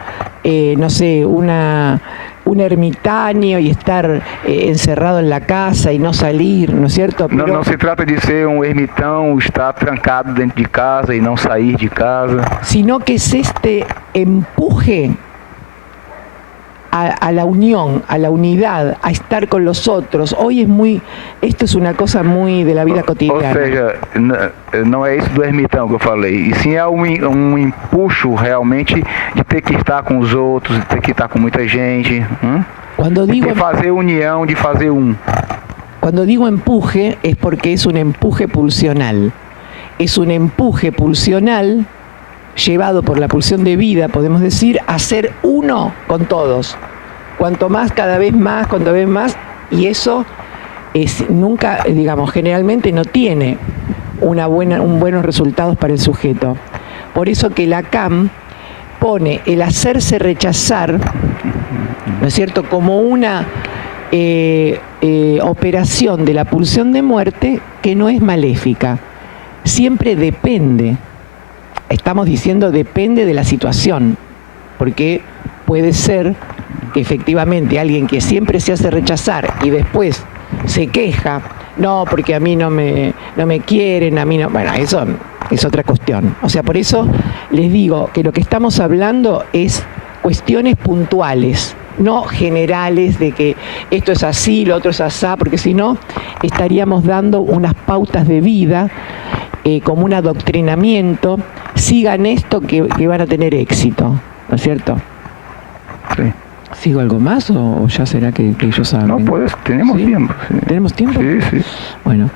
no sé, un ermitaño y estar encerrado en la casa y no salir, ¿no es cierto? Pero não se trata de ser um ermitão, estar trancado dentro de casa e não sair de casa. Sino que es este empuje a la unión, a la unidad, a estar con los otros. Hoy esto es una cosa muy de la vida cotidiana. Ou seja, não é isso do ermitão que eu falei, e sim é um empuxo realmente de ter que estar com os outros, de ter que estar com muita gente, de fazer união, de fazer Cuando digo empuje es porque es un empuje pulsional. Es un empuje pulsional llevado por la pulsión de vida, podemos decir, a ser uno con todos. Cuanto más, cada vez más, y eso nunca, digamos, generalmente no tiene buenos resultados para el sujeto. Por eso que Lacan pone el hacerse rechazar, ¿no es cierto?, como una operación de la pulsión de muerte que no es maléfica. Siempre depende. Estamos diciendo depende de la situación, porque puede ser que efectivamente alguien que siempre se hace rechazar y después se queja, no, porque a mí no me quieren, a mí no... Bueno, eso es otra cuestión. O sea, por eso les digo que lo que estamos hablando es cuestiones puntuales, no generales de que esto es así, lo otro es asá, porque si no estaríamos dando unas pautas de vida como un adoctrinamiento, sigan esto que van a tener éxito, ¿no es cierto? Sí. ¿Sigo algo más o ya será que ellos saben? No, pues tenemos tiempo. Sí. ¿Tenemos tiempo? Sí, sí. Bueno,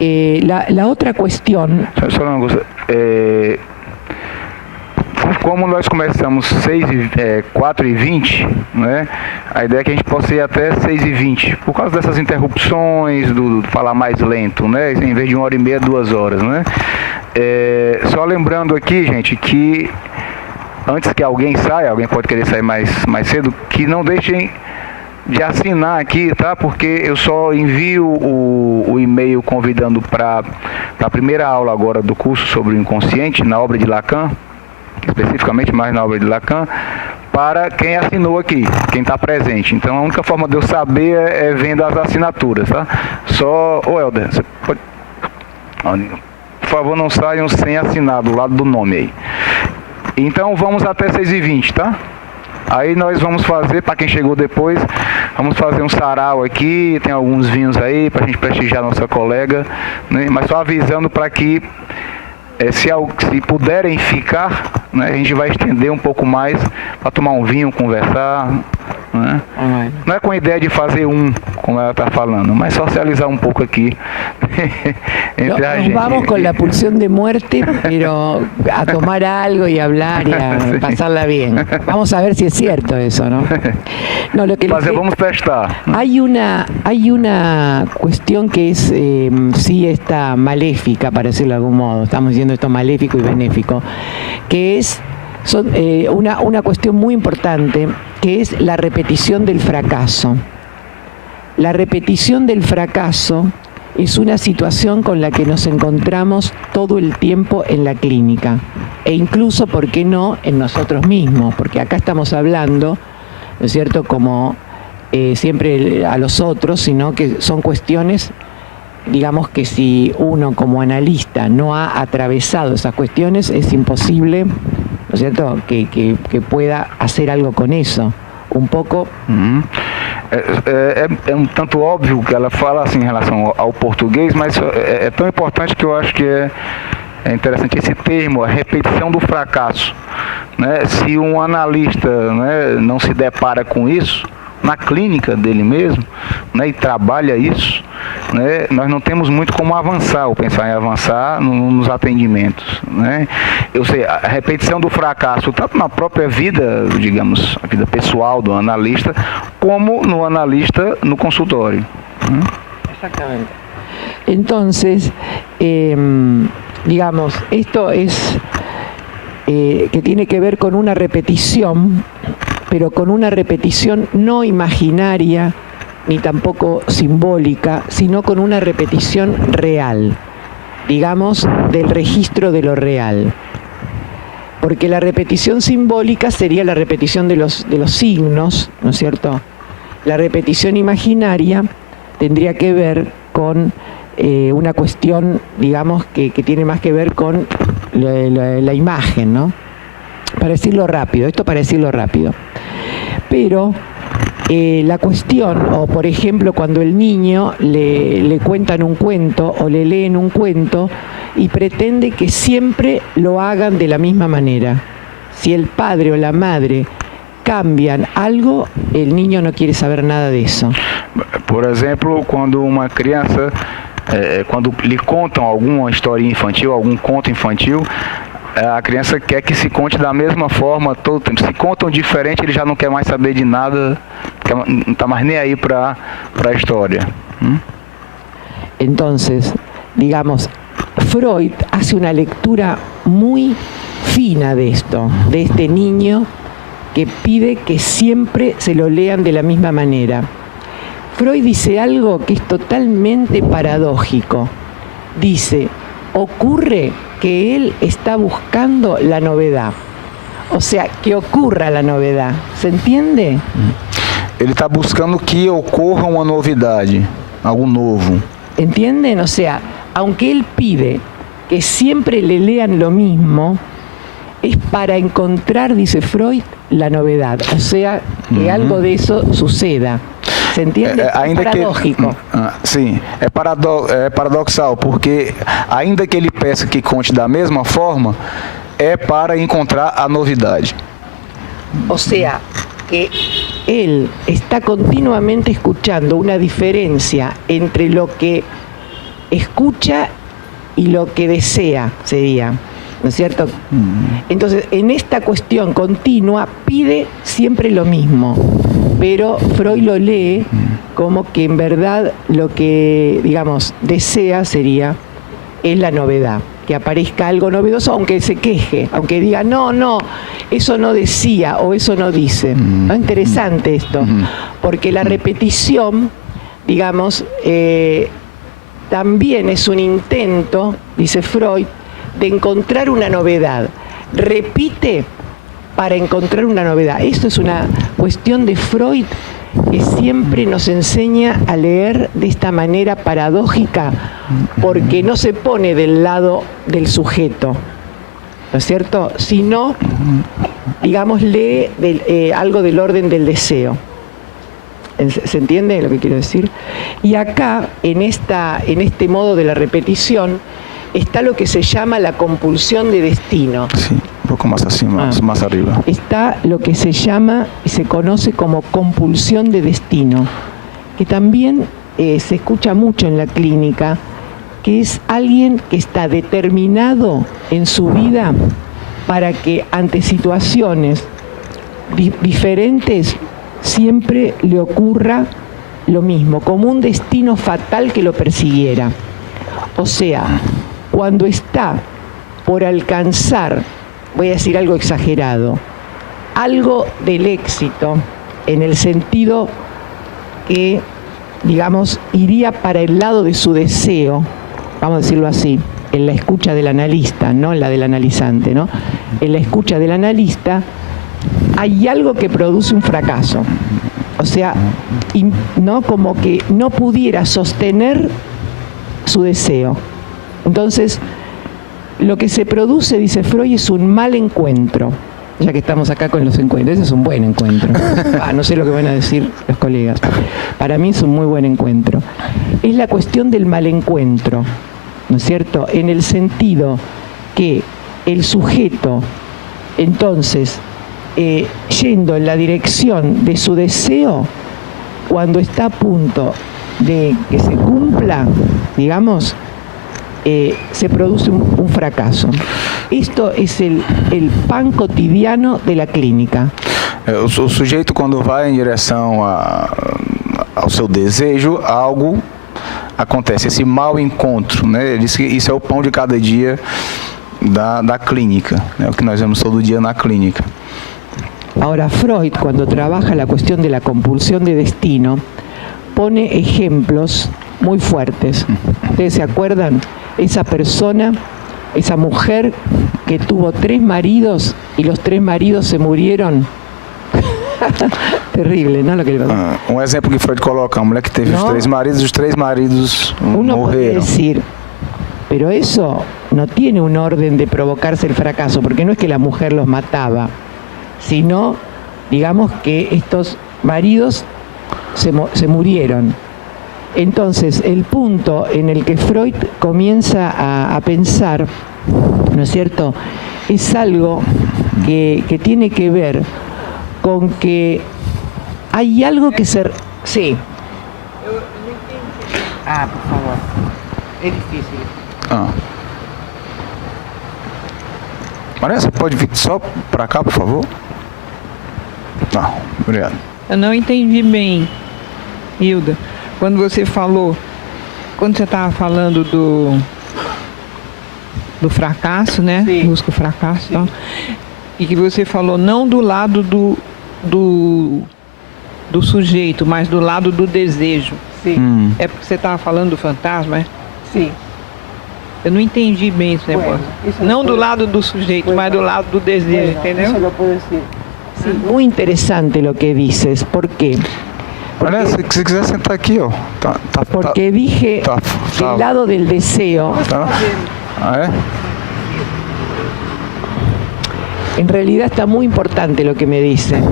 la otra cuestión... Só uma coisa, como nós começamos 4h20, né, a ideia é que a gente possa ir até 6h20, por causa dessas interrupções, do falar mais lento, né, em vez de 1h30, 2 horas. Né. Só lembrando aqui, gente, que antes que alguém saia, alguém pode querer sair mais cedo, que não deixem de assinar aqui, tá? Porque eu só envio o e-mail convidando para a primeira aula agora do curso sobre o inconsciente, na obra de Lacan, especificamente mais na obra de Lacan, para quem assinou aqui, quem está presente. Então a única forma de eu saber é vendo as assinaturas, tá? Só, ô Helder, você pode... Por favor, não saiam sem assinar do lado do nome aí. Então vamos até 6h20, tá? Aí nós vamos fazer, para quem chegou depois, vamos fazer um sarau aqui, tem alguns vinhos aí para a gente prestigiar nossa colega, né? Mas só avisando para que se puderem ficar, né, a gente vai estender um pouco mais para tomar um vinho, conversar, né? Não é com a ideia de fazer como ela está falando, mas socializar un poco aquí entre a gente. Vamos con la pulsión de muerte, pero a tomar algo y hablar y a sí. Pasarla bien. Vamos a ver si es cierto eso, ¿no? No, lo que vamos a testar. Hay una cuestión que es sí está maléfica, para decirlo de algún modo. Estamos diciendo esto maléfico y benéfico, que es una cuestión muy importante, que es la repetición del fracaso. La repetición del fracaso es una situación con la que nos encontramos todo el tiempo en la clínica, e incluso, ¿por qué no?, en nosotros mismos, porque acá estamos hablando, ¿no es cierto?, como siempre a los otros, sino que son cuestiones, digamos, que si uno como analista no ha atravesado esas cuestiones, es imposible, ¿no es cierto?, que pueda hacer algo con eso. Um pouco... É um tanto óbvio que ela fala assim em relação ao português, mas é tão importante que eu acho que é interessante esse termo, a repetição do fracasso, né? Se um analista, né, não se depara com isso na clínica dele mesmo, né, e trabalha isso, né, nós não temos muito como avançar, ou pensar em avançar nos atendimentos, né? Eu sei, a repetição do fracasso, tanto na própria vida, digamos, a vida pessoal do analista, como no analista no consultório. Exactamente. Entonces, digamos, esto es que tiene que ver con una repetición, pero con una repetición no imaginaria ni tampoco simbólica, sino con una repetición real, digamos, del registro de lo real. Porque la repetición simbólica sería la repetición de los signos, ¿no es cierto? La repetición imaginaria tendría que ver con una cuestión, digamos, que tiene más que ver con la imagen, ¿no? Para decirlo rápido, esto para decirlo rápido. Pero la cuestión, o por ejemplo cuando el niño le cuentan un cuento o le leen un cuento y pretende que siempre lo hagan de la misma manera. Si el padre o la madre cambian algo, el niño no quiere saber nada de eso. Por exemplo, quando uma criança, quando lhe contam alguma historinha infantil, algum conto infantil, a criança quer que se conte da mesma forma todo o tempo. Se contam diferente, ele já não quer mais saber de nada, não está mais nem aí para a história. Entonces, digamos, Freud hace una lectura muy fina de esto, de este niño que pide que siempre se lo lean de la misma manera. Freud dice algo que es totalmente paradójico. Dice, ocurre que él está buscando la novedad. O sea, que ocurra la novedad. ¿Se entiende? Ele está buscando que ocorra uma novidade, algo novo. ¿Entienden? O sea, aunque él pide que siempre le lean lo mismo, es para encontrar, dice Freud, la novedad. O sea, que algo de eso suceda. ¿Se entiende? É paradójico. Sim, é paradoxal, porque ainda que ele peça que conte da mesma forma, é para encontrar a novidade. O sea, que él está continuamente escuchando una diferencia entre lo que escucha y lo que desea, sería, ¿no es cierto? Entonces, en esta cuestión continua pide siempre lo mismo, pero Freud lo lee como que en verdad lo que, digamos, desea es la novedad. que aparezca algo novedoso, aunque se queje, aunque diga, no, eso no decía o eso no dice. ¿No? Interesante esto, porque la repetición, digamos, también es un intento, dice Freud, de encontrar una novedad. Repite para encontrar una novedad. Esto es una cuestión de Freud que siempre nos enseña a leer de esta manera paradójica, porque no se pone del lado del sujeto, ¿no es cierto? Sino, digamos, lee algo del orden del deseo. ¿Se entiende lo que quiero decir? Y acá, en este modo de la repetición, está lo que se llama la compulsión de destino. Sí, un poco más así, más arriba. Está lo que se llama y se conoce como compulsión de destino, que también se escucha mucho en la clínica, que es alguien que está determinado en su vida para que ante situaciones diferentes siempre le ocurra lo mismo, como un destino fatal que lo persiguiera. O sea, cuando está por alcanzar, voy a decir algo exagerado, algo del éxito, en el sentido que, digamos, iría para el lado de su deseo, vamos a decirlo así, en la escucha del analista, no en la del analizante, ¿no? En la escucha del analista hay algo que produce un fracaso. O sea, ¿no? Como que no pudiera sostener su deseo. Entonces, lo que se produce, dice Freud, es un mal encuentro. Ya que estamos acá con los encuentros, ese es un buen encuentro. No sé lo que van a decir los colegas. Para mí es un muy buen encuentro. Es la cuestión del mal encuentro, ¿no es cierto? En el sentido que el sujeto, entonces, yendo en la dirección de su deseo, cuando está a punto de que se cumpla, digamos, se produce un fracasso. Isto é o pan cotidiano da clínica. O sujeito, quando vai em direção ao seu desejo, algo acontece, esse mau encontro, né? Ele diz que isso é o pão de cada dia da clínica, né? O que nós vemos todo dia na clínica. Ahora, Freud, cuando trabaja la cuestión de la compulsión de destino, pone ejemplos muy fuertes. ¿Ustedes se acuerdan? Esa persona, esa mujer que tuvo 3 maridos y los 3 maridos se murieron. Terrible, ¿no? Lo que le pasó. Exemplo que Freud coloca, a mulher que teve os 3 maridos, os 3 maridos Uno morreram. puede decir, pero eso no tiene un orden de provocarse el fracaso, porque no es que la mujer los mataba, sino, digamos, que estos maridos se murieron. Entonces, el punto en el que Freud comienza a pensar, ¿no es cierto?, es algo que tiene que ver con que hay algo que se... Sí. Por favor. Es difícil. Maria, você pode vir só para cá, por favor? Não, obrigado. Eu não entendi bem, Hilda. Quando você falou, quando você estava falando do fracasso, né? Sim. Busca o fracasso e tal, e que você falou não do lado do sujeito, mas do lado do desejo. Sim. É porque você estava falando do fantasma, é? Sim. Eu não entendi bem esse negócio. Não do lado do sujeito, mas do lado do desejo, entendeu? Eso lo puedo decir. Sí, muy interesante lo que dices. ¿Por qué? Olha, se quiser sentar aqui, ó. Porque dije del lado del deseo. Ah, En realidad está muy importante lo que me dice.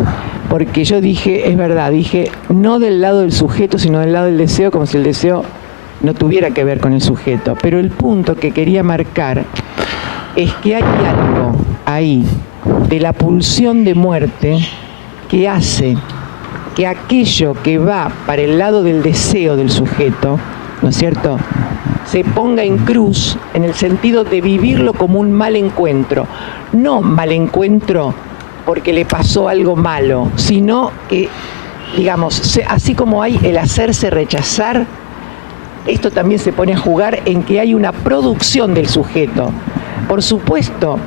Porque yo dije, es verdad, dije no del lado del sujeto, sino del lado del deseo, como si el deseo no tuviera que ver con el sujeto. Pero el punto que quería marcar es que hay algo ahí de la pulsión de muerte que hace que aquello que va para el lado del deseo del sujeto, ¿no es cierto?, se ponga en cruz en el sentido de vivirlo como un mal encuentro. No mal encuentro porque le pasó algo malo, sino que, digamos, así como hay el hacerse rechazar, esto también se pone a jugar en que hay una producción del sujeto. Por supuesto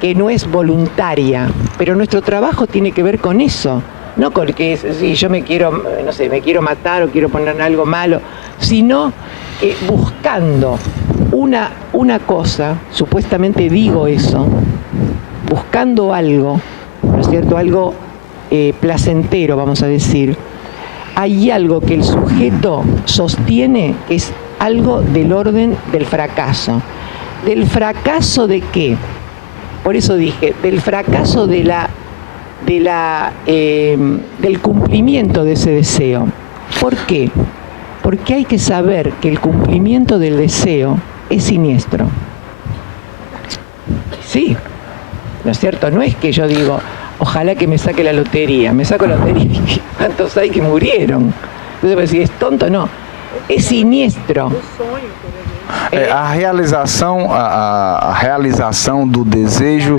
que no es voluntaria, pero nuestro trabajo tiene que ver con eso, no con que si yo me quiero, no sé, me quiero matar o quiero poner algo malo, sino buscando una cosa, supuestamente digo eso, buscando algo, ¿no es cierto?, algo placentero, vamos a decir. Hay algo que el sujeto sostiene que es algo del orden del fracaso. ¿Del fracaso de qué? Por eso dije, del fracaso del cumplimiento de ese deseo. ¿Por qué? Porque hay que saber que el cumplimiento del deseo es siniestro. Sí, ¿no es cierto? No es que yo digo, ojalá que me saque la lotería. Me saco la lotería y ¿cuántos hay que murieron? Entonces, si es tonto, no. É siniestro. A realização do desejo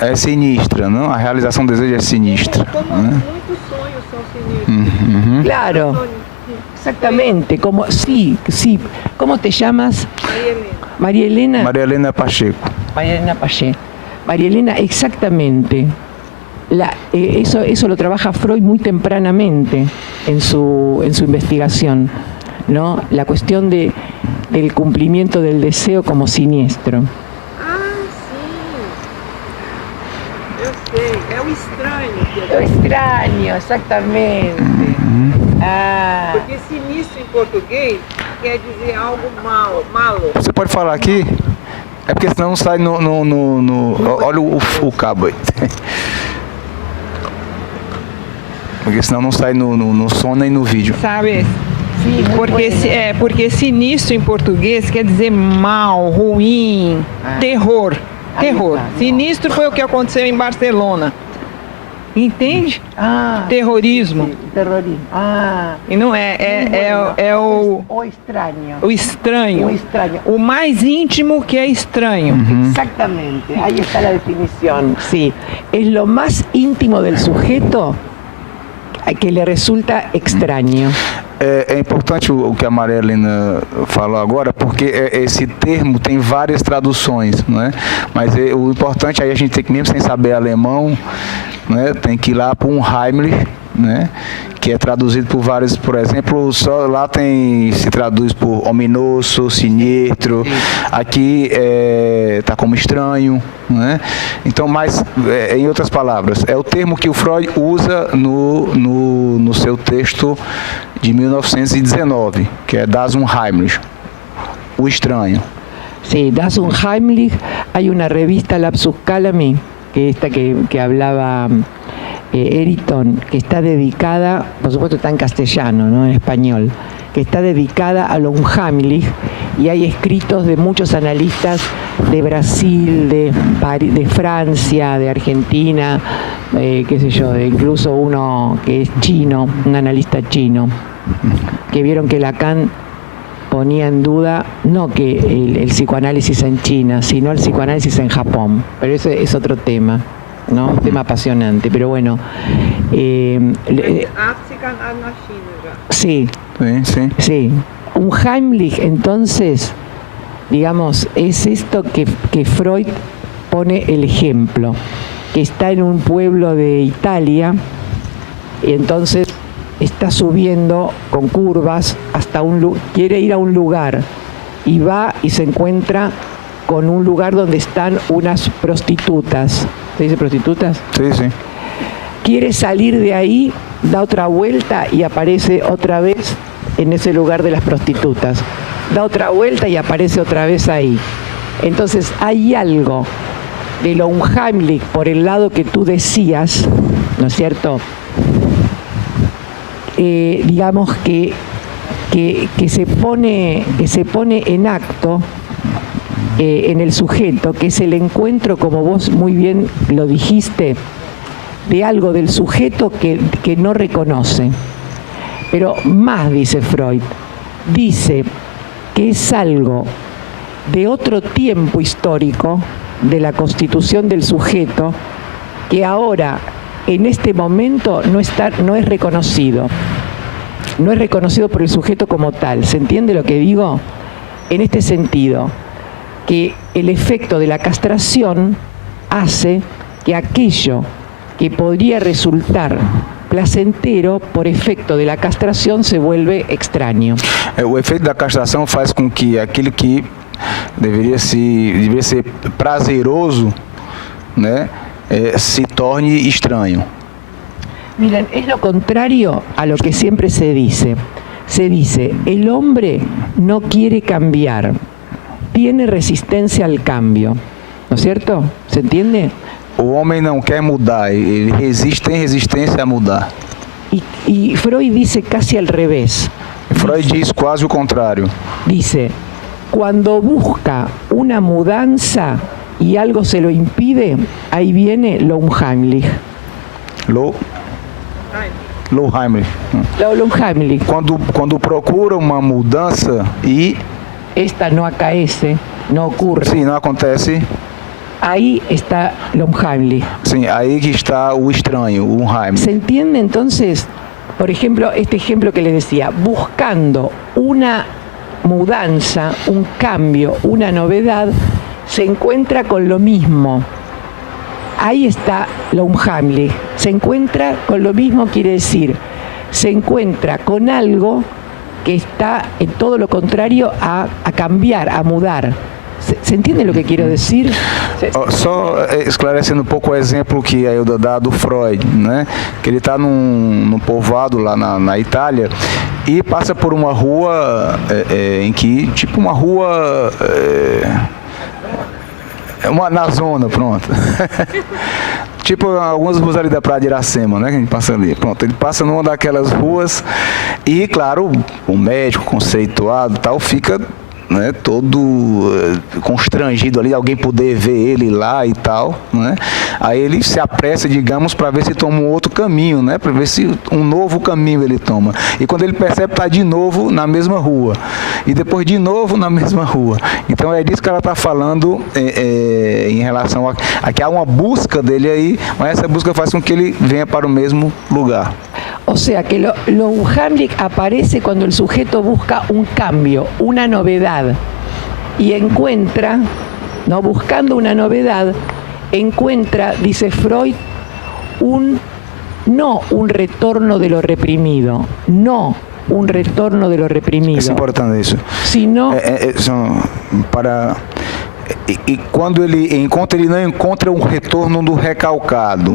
é sinistra, não? A realização do desejo é sinistra. Muitos sonhos são sinistros. Claro, exactamente. Como, sí. ¿Cómo te llamas? Maria Helena. Maria Helena Pacheco. María Elena Pacheco. María Elena, exactamente. Eso lo trabaja Freud muy tempranamente en su investigación, ¿no? La cuestión del cumplimiento del deseo como siniestro. Ah, sim. Eu sei. É o estranho. Lo extraño, exactamente. Ah. Porque sinistro em português quer dizer algo malo. Você pode falar aqui? É porque senão não sai no olha o cabo aí. Porque senão não sai no som nem no vídeo. Sabe? Sí, Porque sinistro em português quer dizer mal, ruim, terror. Terror. Tá, Sinistro foi o que aconteceu em Barcelona. Entende? Terrorismo. Terrorismo. E não é O extraño. o estranho. O extraño. O mais íntimo que é estranho. Exactamente, ahí está la definición. Sí, es lo más íntimo del sujeto que le resulta extraño. É importante o que a Maria Helena falou agora, porque esse termo tem várias traduções, né? Mas o importante aí a gente tem que, mesmo sem saber alemão, né, tem que ir lá para um Heimlich, né, que é traduzido por vários, por exemplo, só lá se traduz por ominoso, sinistro, aqui tá como estranho, né? Então, mas em outras palavras, é o termo que o Freud usa no seu texto de 1919, que é Das Unheimlich, o estranho. Sí, Das Unheimlich, hay una revista Lapsus Calami, que esta que hablaba Eriton, que está dedicada, por supuesto está en castellano, no en español, que está dedicada a lo Unheimlich, y hay escritos de muchos analistas de Brasil, de Francia, de Argentina, qué sé yo, incluso uno que es chino, un analista chino, que vieron que Lacan ponía en duda no que el psicoanálisis en China, sino el psicoanálisis en Japón. Pero ese es otro tema, ¿no? Un tema apasionante. Pero bueno. A psicanálise na China já. Sí. Sí. Un Heimlich, entonces, digamos, es esto que Freud pone el ejemplo, que está en un pueblo de Italia y entonces está subiendo con curvas hasta quiere ir a un lugar y va y se encuentra con un lugar donde están unas prostitutas. ¿Se dice prostitutas? Sí. Quiere salir de ahí, da otra vuelta y aparece otra vez en ese lugar de las prostitutas. Da otra vuelta y aparece otra vez ahí. Entonces hay algo de lo Unheimlich por el lado que tú decías, ¿no es cierto?, digamos que se pone en acto en el sujeto, que es el encuentro, como vos muy bien lo dijiste, de algo del sujeto que no reconoce. Pero más, dice Freud, dice que es algo de otro tiempo histórico, de la constitución del sujeto, que ahora, en este momento, no es reconocido. no es reconocido por el sujeto como tal. ¿Se entiende lo que digo? En este sentido, que el efecto de la castración hace que aquello que podría resultar placentero, por efecto de la castración, se vuelve extraño. O efeito da castração faz com que aquilo que deveria ser prazeroso, né, se torne estranho. Miren, es lo contrario a lo que siempre se dice. Se dice, el hombre no quiere cambiar, tiene resistencia al cambio. ¿No es cierto? ¿Se entiende? O homem não quer mudar, ele tem resistência a mudar. Y Freud dice casi al revés. Freud diz quase o contrário. Dice, cuando busca una mudanza y algo se lo impide, ahí viene lo unheimlich. Low-Heimlich. Lo unheimlich. Quando procura uma mudança e... Esta no acaece, no ocurre. Sim, não acontece. Ahí está lo unheimlich. Sim, aí que está o estranho, o Unheimlich. ¿Se entiende entonces? Por ejemplo, este ejemplo que les decía, buscando una mudanza, un cambio, una novedad, se encuentra con lo mismo. Ahí está lo unheimlich. Se encuentra con lo mismo quiere decir, se encuentra con algo que está en todo lo contrario a cambiar, a mudar. ¿Se entiende lo que quiero decir? Só esclarecendo um pouco o exemplo que a Ilda dá do Freud, né? Que ele está num povoado lá na Itália e passa por uma rua em que, tipo uma rua... na zona, pronto. Tipo algumas ruas ali da Praia de Iracema, né? Que a gente passa ali. Pronto, ele passa numa daquelas ruas e, claro, o médico conceituado e tal fica... Né, todo constrangido ali, alguém poder ver ele lá e tal, né? Aí ele se apressa, digamos, para ver se toma um outro caminho, né? Para ver se um novo caminho ele toma. E quando ele percebe, está de novo na mesma rua. E depois de novo na mesma rua. Então é disso que ela está falando em relação a que há uma busca dele aí, mas essa busca faz com que ele venha para o mesmo lugar. O sea que lo unheimlich aparece cuando el sujeto busca un cambio, una novedad, y encuentra, no buscando una novedad, encuentra, dice Freud, no un retorno de lo reprimido, no un retorno de lo reprimido. É importante isso. Sino e quando ele não encontra um retorno do recalcado.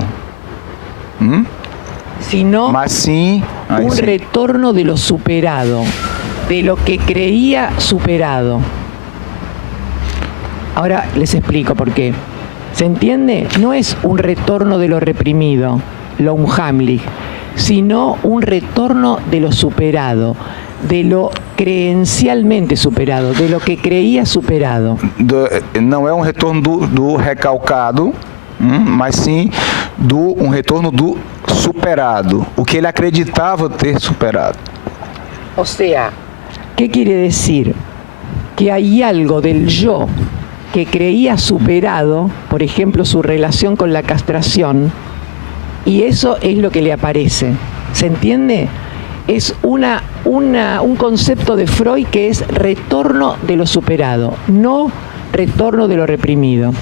Sino mas sim, un sim. retorno de lo superado, de lo que creía superado. Ahora les explico por qué. ¿Se entiende? No es un retorno de lo reprimido, lo unheimlich, sino un retorno de lo superado, de lo creencialmente superado, de lo que creía superado. Não é um retorno do recalcado, mas sim um retorno do superado, o que ele acreditava ter superado. O sea, ¿qué quiere decir? Que hay algo del yo que creía superado, por ejemplo, su relación con la castración, y eso es lo que le aparece. ¿Se entiende? Es un concepto de Freud que es retorno de lo superado, no retorno de lo reprimido.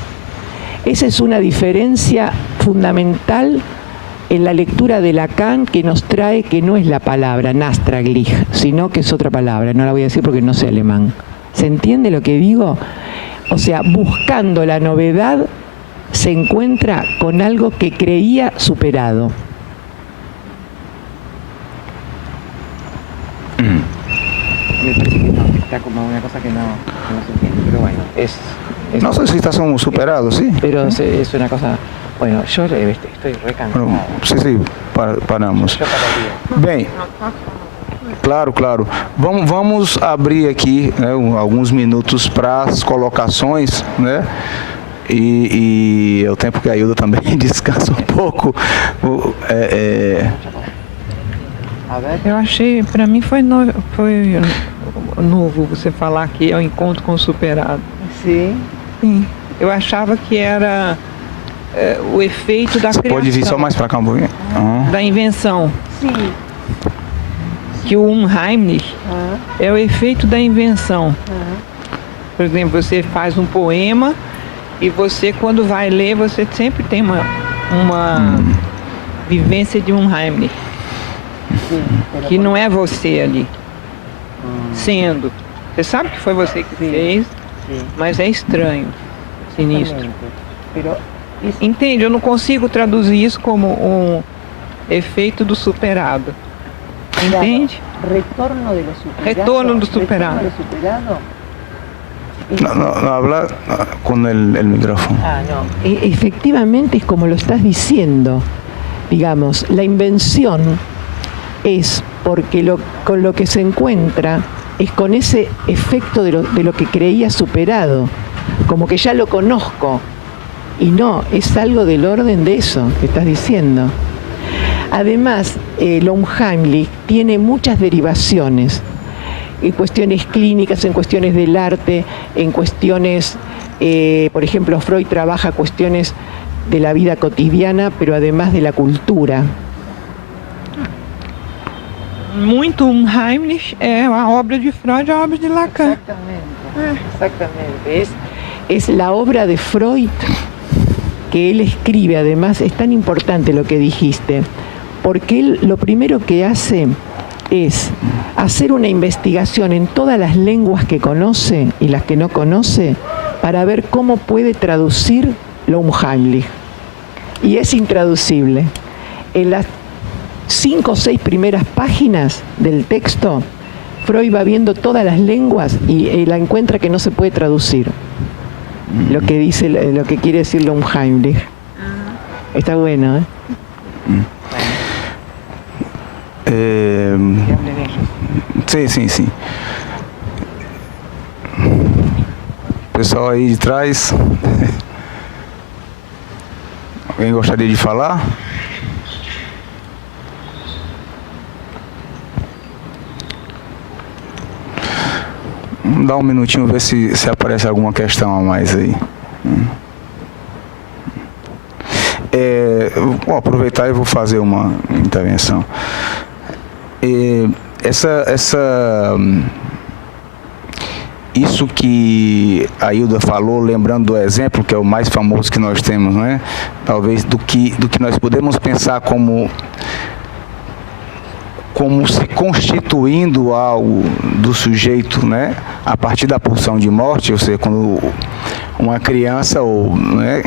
Esa es una diferencia fundamental en la lectura de Lacan que nos trae que no es la palabra Nastraglich, sino que es otra palabra. No la voy a decir porque no sé alemán. ¿Se entiende lo que digo? O sea, buscando la novedad se encuentra con algo que creía superado. Me parece que no, está como una cosa que no se entiende, pero bueno, es no sé si estás superado, sí. Pero es una cosa... Bueno, yo estoy recansado. Bueno, sí, paramos. Bem, claro. Vamos abrir aqui, né, alguns minutos para as colocações, né? E é o tempo que a Hilda também descansa um pouco. Eu achei, para mim foi novo você falar que é o encontro com o superado. Sim. Sim. Eu achava que era o efeito da Você criação. pode vir só mais para cá um pouquinho? Da invenção. Sí. que o Unheimlich é o efeito da invenção. Por exemplo, você faz um poema e você, quando vai ler, você sempre tem uma vivência de Unheimlich, que não é você ali, sendo. Você sabe que foi você que fez, mas é estranho, sinistro. Entende? Eu não consigo traduzir isso como um efeito do superado. Entende? Retorno do superado. No, habla con el micrófono. Efectivamente es como lo estás diciendo. Digamos, la invención es porque con lo que se encuentra es con ese efecto de lo que creía superado, como que ya lo conozco, y no, es algo del orden de eso que estás diciendo. Además, el Unheimlich tiene muchas derivaciones, en cuestiones clínicas, en cuestiones del arte, en cuestiones, por ejemplo, Freud trabaja cuestiones de la vida cotidiana, pero además de la cultura. Muito Unheimlich é a obra de Freud, a obra de Lacan. Exactamente. Es la obra de Freud que él escribe. Además, es tan importante lo que dijiste, porque él lo primero que hace es hacer una investigación en todas las lenguas que conoce y las que no conoce para ver cómo puede traducir lo Unheimlich. Y es intraducible. En las 5 o 6 primeras páginas del texto, Freud va viendo todas las lenguas y la encuentra que no se puede traducir. Lo que dice, lo que quiere decir lo Unheimlich. Está bueno, ¿eh? Sim. Pessoal aí de trás, alguém gostaria de falar? Vamos dar um minutinho, ver se aparece alguma questão a mais aí. Vou aproveitar e vou fazer uma intervenção. Isso que a Hilda falou, lembrando do exemplo, que é o mais famoso que nós temos, né? Talvez do que nós podemos pensar como se constituindo algo do sujeito, né? A partir da pulsão de morte, ou seja, quando uma criança né,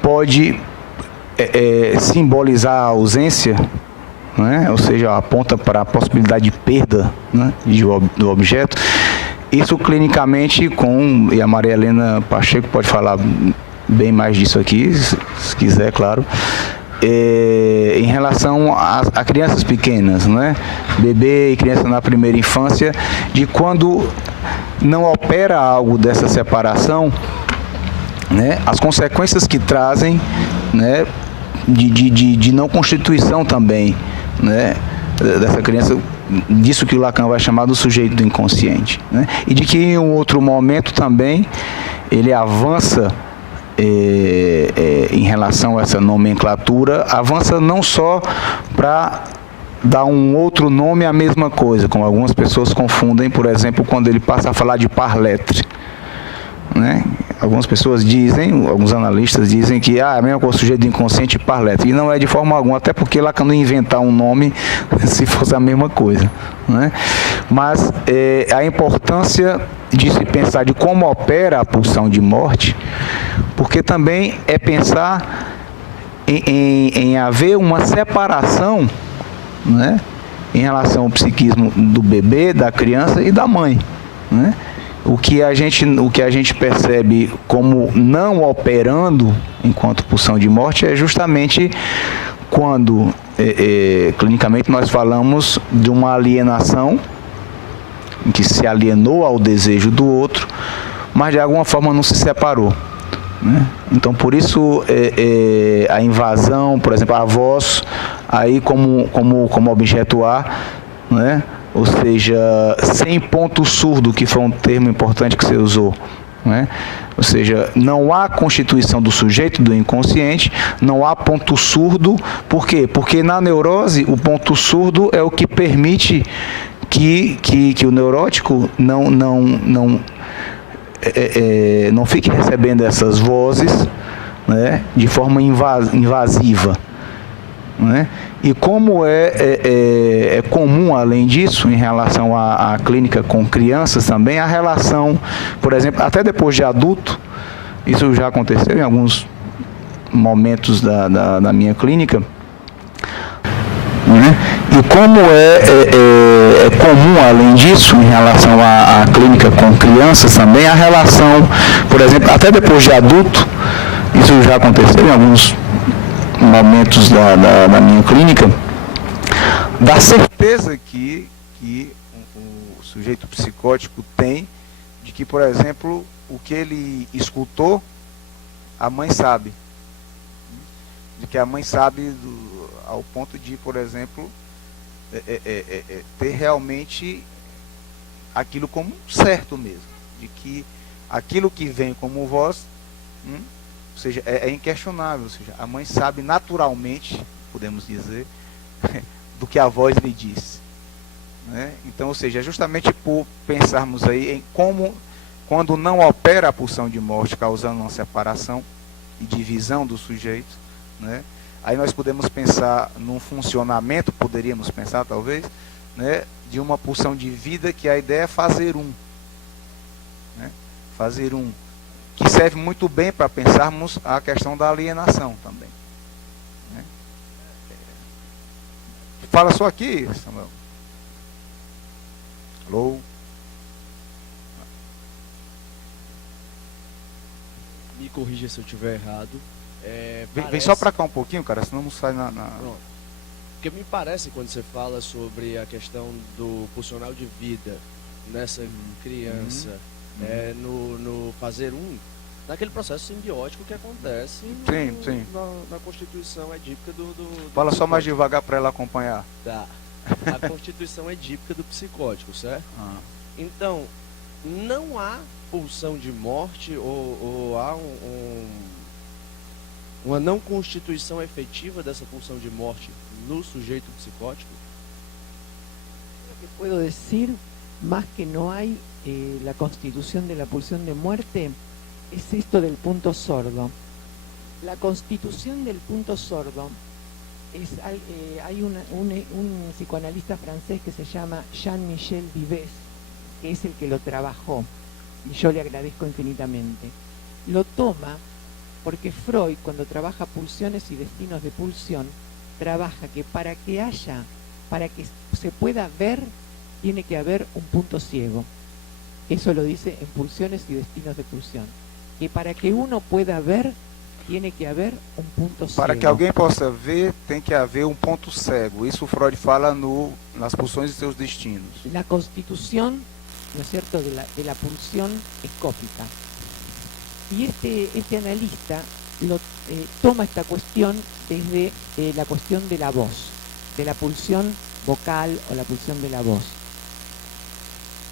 pode simbolizar a ausência, né? Ou seja, aponta para a possibilidade de perda, né, do objeto. Isso clinicamente, e a Maria Helena Pacheco pode falar bem mais disso aqui, se quiser, claro, em relação a crianças pequenas, né? Bebê e criança na primeira infância, de quando não opera algo dessa separação, né? As consequências que trazem, né, de não constituição também, né, dessa criança, disso que o Lacan vai chamar do sujeito do inconsciente, né? E de que em um outro momento também ele avança em relação a essa nomenclatura, avança não só para dar um outro nome à mesma coisa, como algumas pessoas confundem, por exemplo, quando ele passa a falar de par lettre, né? Algumas pessoas dizem, alguns analistas dizem que é a mesma coisa, sujeito do inconsciente e par lettre, e não é de forma alguma, até porque Lacan não ia inventar um nome se fosse a mesma coisa, né? Mas a importância de se pensar de como opera a pulsão de morte, porque também é pensar em haver uma separação, né, em relação ao psiquismo do bebê, da criança e da mãe, né? O que a gente percebe como não operando enquanto pulsão de morte é justamente quando clinicamente nós falamos de uma alienação, em que se alienou ao desejo do outro, mas de alguma forma não se separou, né? Então, por isso, a invasão, por exemplo, a voz, aí como objeto A, né? Ou seja, sem ponto surdo, que foi um termo importante que você usou, né? Ou seja, não há constituição do sujeito, do inconsciente, não há ponto surdo. Por quê? Porque na neurose o ponto surdo é o que permite que o neurótico não fique recebendo essas vozes, né, de forma invasiva, né? E como é comum, além disso, em relação à clínica com crianças também, a relação, por exemplo, até depois de adulto, isso já aconteceu em alguns momentos da minha clínica, né? E como é comum, além disso, em relação à clínica com crianças também, a relação, por exemplo, até depois de adulto, isso já aconteceu em alguns momentos da minha clínica, da certeza que o sujeito psicótico tem de que, por exemplo, o que ele escutou, a mãe sabe. De que a mãe sabe ao ponto de, por exemplo, ter realmente aquilo como certo mesmo. De que aquilo que vem como voz, ou seja, é inquestionável. Ou seja, a mãe sabe naturalmente, podemos dizer, do que a voz lhe diz, né? Então, ou seja, justamente por pensarmos aí em como, quando não opera a pulsão de morte, causando uma separação e divisão do sujeito, né? Aí nós podemos pensar num funcionamento, poderíamos pensar talvez, né, de uma pulsão de vida, que a ideia é fazer né? Fazer que serve muito bem para pensarmos a questão da alienação também, né? Fala só aqui, Samuel. Alô? Me corrija se eu estiver errado. Vem só para cá um pouquinho, cara, senão não sai na... Pronto. Porque me parece, quando você fala sobre a questão do pulsional de vida nessa criança, no fazer naquele processo simbiótico que acontece na constituição edípica do Fala só mais devagar para ela acompanhar. Tá. A constituição edípica do psicótico, certo? Então, não há pulsão de morte ou há uma não constituição efetiva dessa pulsão de morte no sujeito psicótico? Lo que puedo decir, más que no hay la constitución de la pulsión de muerte, es esto del punto sordo. La constitución del punto sordo hay un psicoanalista francés que se llama Jean-Michel Vives, que es el que lo trabajó, y yo le agradezco infinitamente. Lo toma porque Freud, cuando trabaja pulsiones y destinos de pulsión, trabaja que para que se pueda ver, tiene que haber un punto ciego. Eso lo dice en Pulsiones y Destinos de Pulsión. Que para que uno pueda ver, tiene que haber um ponto cego. Para que alguém possa ver, tem que haver um ponto cego. Isso Freud fala nas pulsões e seus destinos. La constitución, ¿no es cierto?, de la pulsión escópica. Y este analista toma esta cuestión desde la cuestión de la voz, de la pulsión vocal o la pulsión de la voz.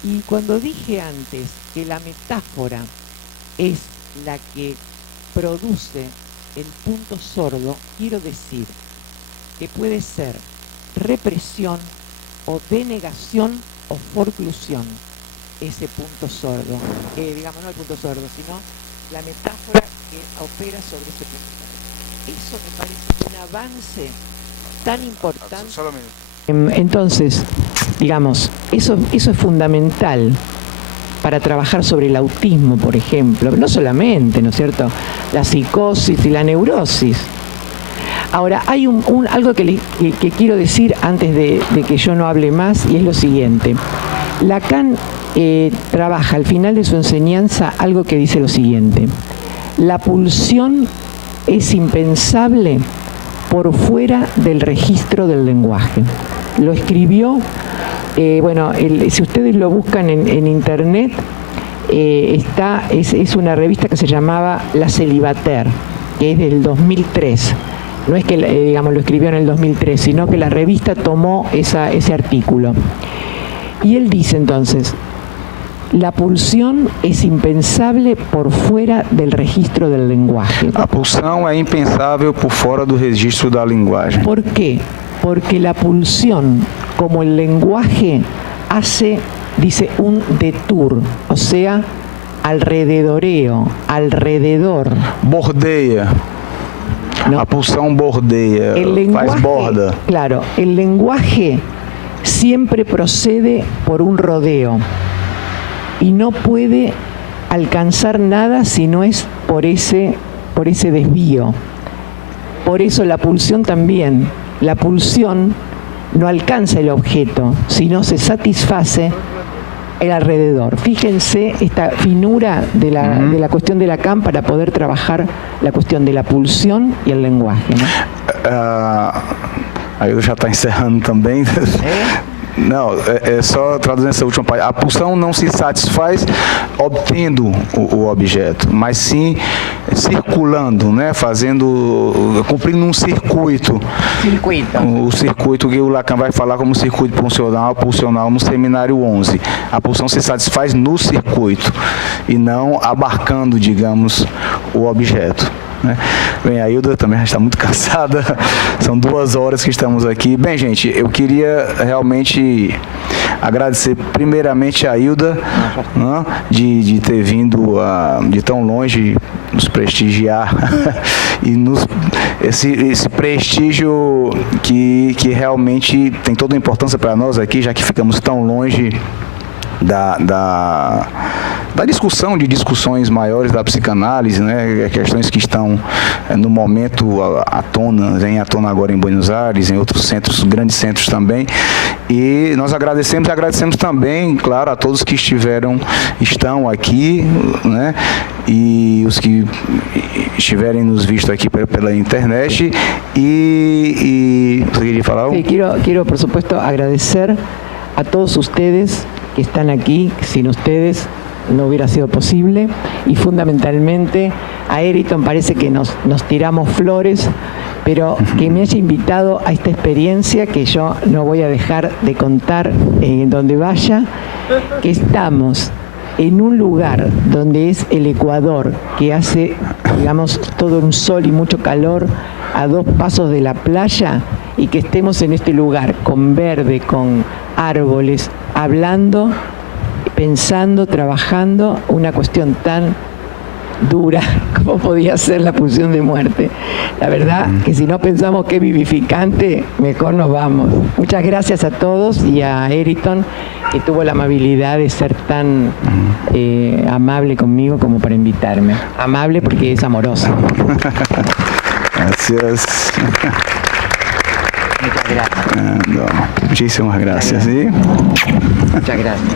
Y cuando dije antes que la metáfora es la que produce el punto sordo, quiero decir que puede ser represión o denegación o forclusión ese punto sordo, digamos no el punto sordo, sino la metáfora que opera sobre ese punto sordo. Eso me parece un avance tan importante. Solo un minuto. Entonces, digamos, eso es fundamental para trabajar sobre el autismo, por ejemplo, no solamente, ¿no es cierto?, la psicosis y la neurosis. Ahora, hay algo que quiero decir antes de que yo no hable más, y es lo siguiente. Lacan trabaja al final de su enseñanza algo que dice lo siguiente: la pulsión es impensable por fuera del registro del lenguaje. Lo escribió, si ustedes lo buscan en internet, es una revista que se llamaba La Célibataire, que es del 2003. No es que lo escribió en el 2003, sino que la revista tomó ese artículo. Y él dice entonces, La pulsión es impensable por fuera del registro del lenguaje. A pulsão é impensável por fora do registro da linguagem. ¿Por qué? Porque la pulsión, como el lenguaje, hace, dice, un detour, o sea, alrededoreo, alrededor. Bordeia. ¿No? A pulsão bordeia, faz borda. Claro, el lenguaje siempre procede por un rodeo y no puede alcanzar nada si no es por ese desvío. Por eso la pulsión también. La pulsión no alcanza el objeto, sino se satisface el alrededor. Fíjense esta finura de la cuestión de Lacan para poder trabajar la cuestión de la pulsión y el lenguaje, ¿no? Aí eu já está encerrando também. Não, é só traduzindo essa última parte. A pulsão não se satisfaz obtendo o objeto, mas sim circulando, né? Cumprindo um circuito. O circuito que o Lacan vai falar como circuito pulsional no seminário 11. A pulsão se satisfaz no circuito e não abarcando, digamos, o objeto. Bem, a Hilda também já está muito cansada, são 2 horas que estamos aqui. Bem, gente, eu queria realmente agradecer primeiramente a Hilda, né, de ter vindo de tão longe nos prestigiar e esse prestígio que realmente tem toda a importância para nós aqui, já que ficamos tão longe da discussão, de discussões maiores da psicanálise, né, questões que estão no momento vem à tona agora em Buenos Aires, em outros centros, grandes centros também, e nós agradecemos também, claro, a todos que estão aqui, né, e os que estiverem nos visto aqui pela internet, e você queria falar algo? Sí, quiero por supuesto agradecer a todos ustedes que están aquí. Sin ustedes no hubiera sido posible, y fundamentalmente a Eriton. Parece que nos tiramos flores, pero que me haya invitado a esta experiencia que yo no voy a dejar de contar en donde vaya, que estamos en un lugar donde es el Ecuador, que hace, digamos, todo un sol y mucho calor a 2 pasos de la playa, y que estemos en este lugar con verde, con árboles, hablando, pensando, trabajando una cuestión tan dura como podía ser la pulsión de muerte. La verdad que si no pensamos que es vivificante, mejor nos vamos. Muchas gracias a todos, y a Eriton, que tuvo la amabilidad de ser tan amable conmigo como para invitarme. Amable porque es amorosa. Gracias. Muchas gracias. Muchísimas gracias. Muchas gracias.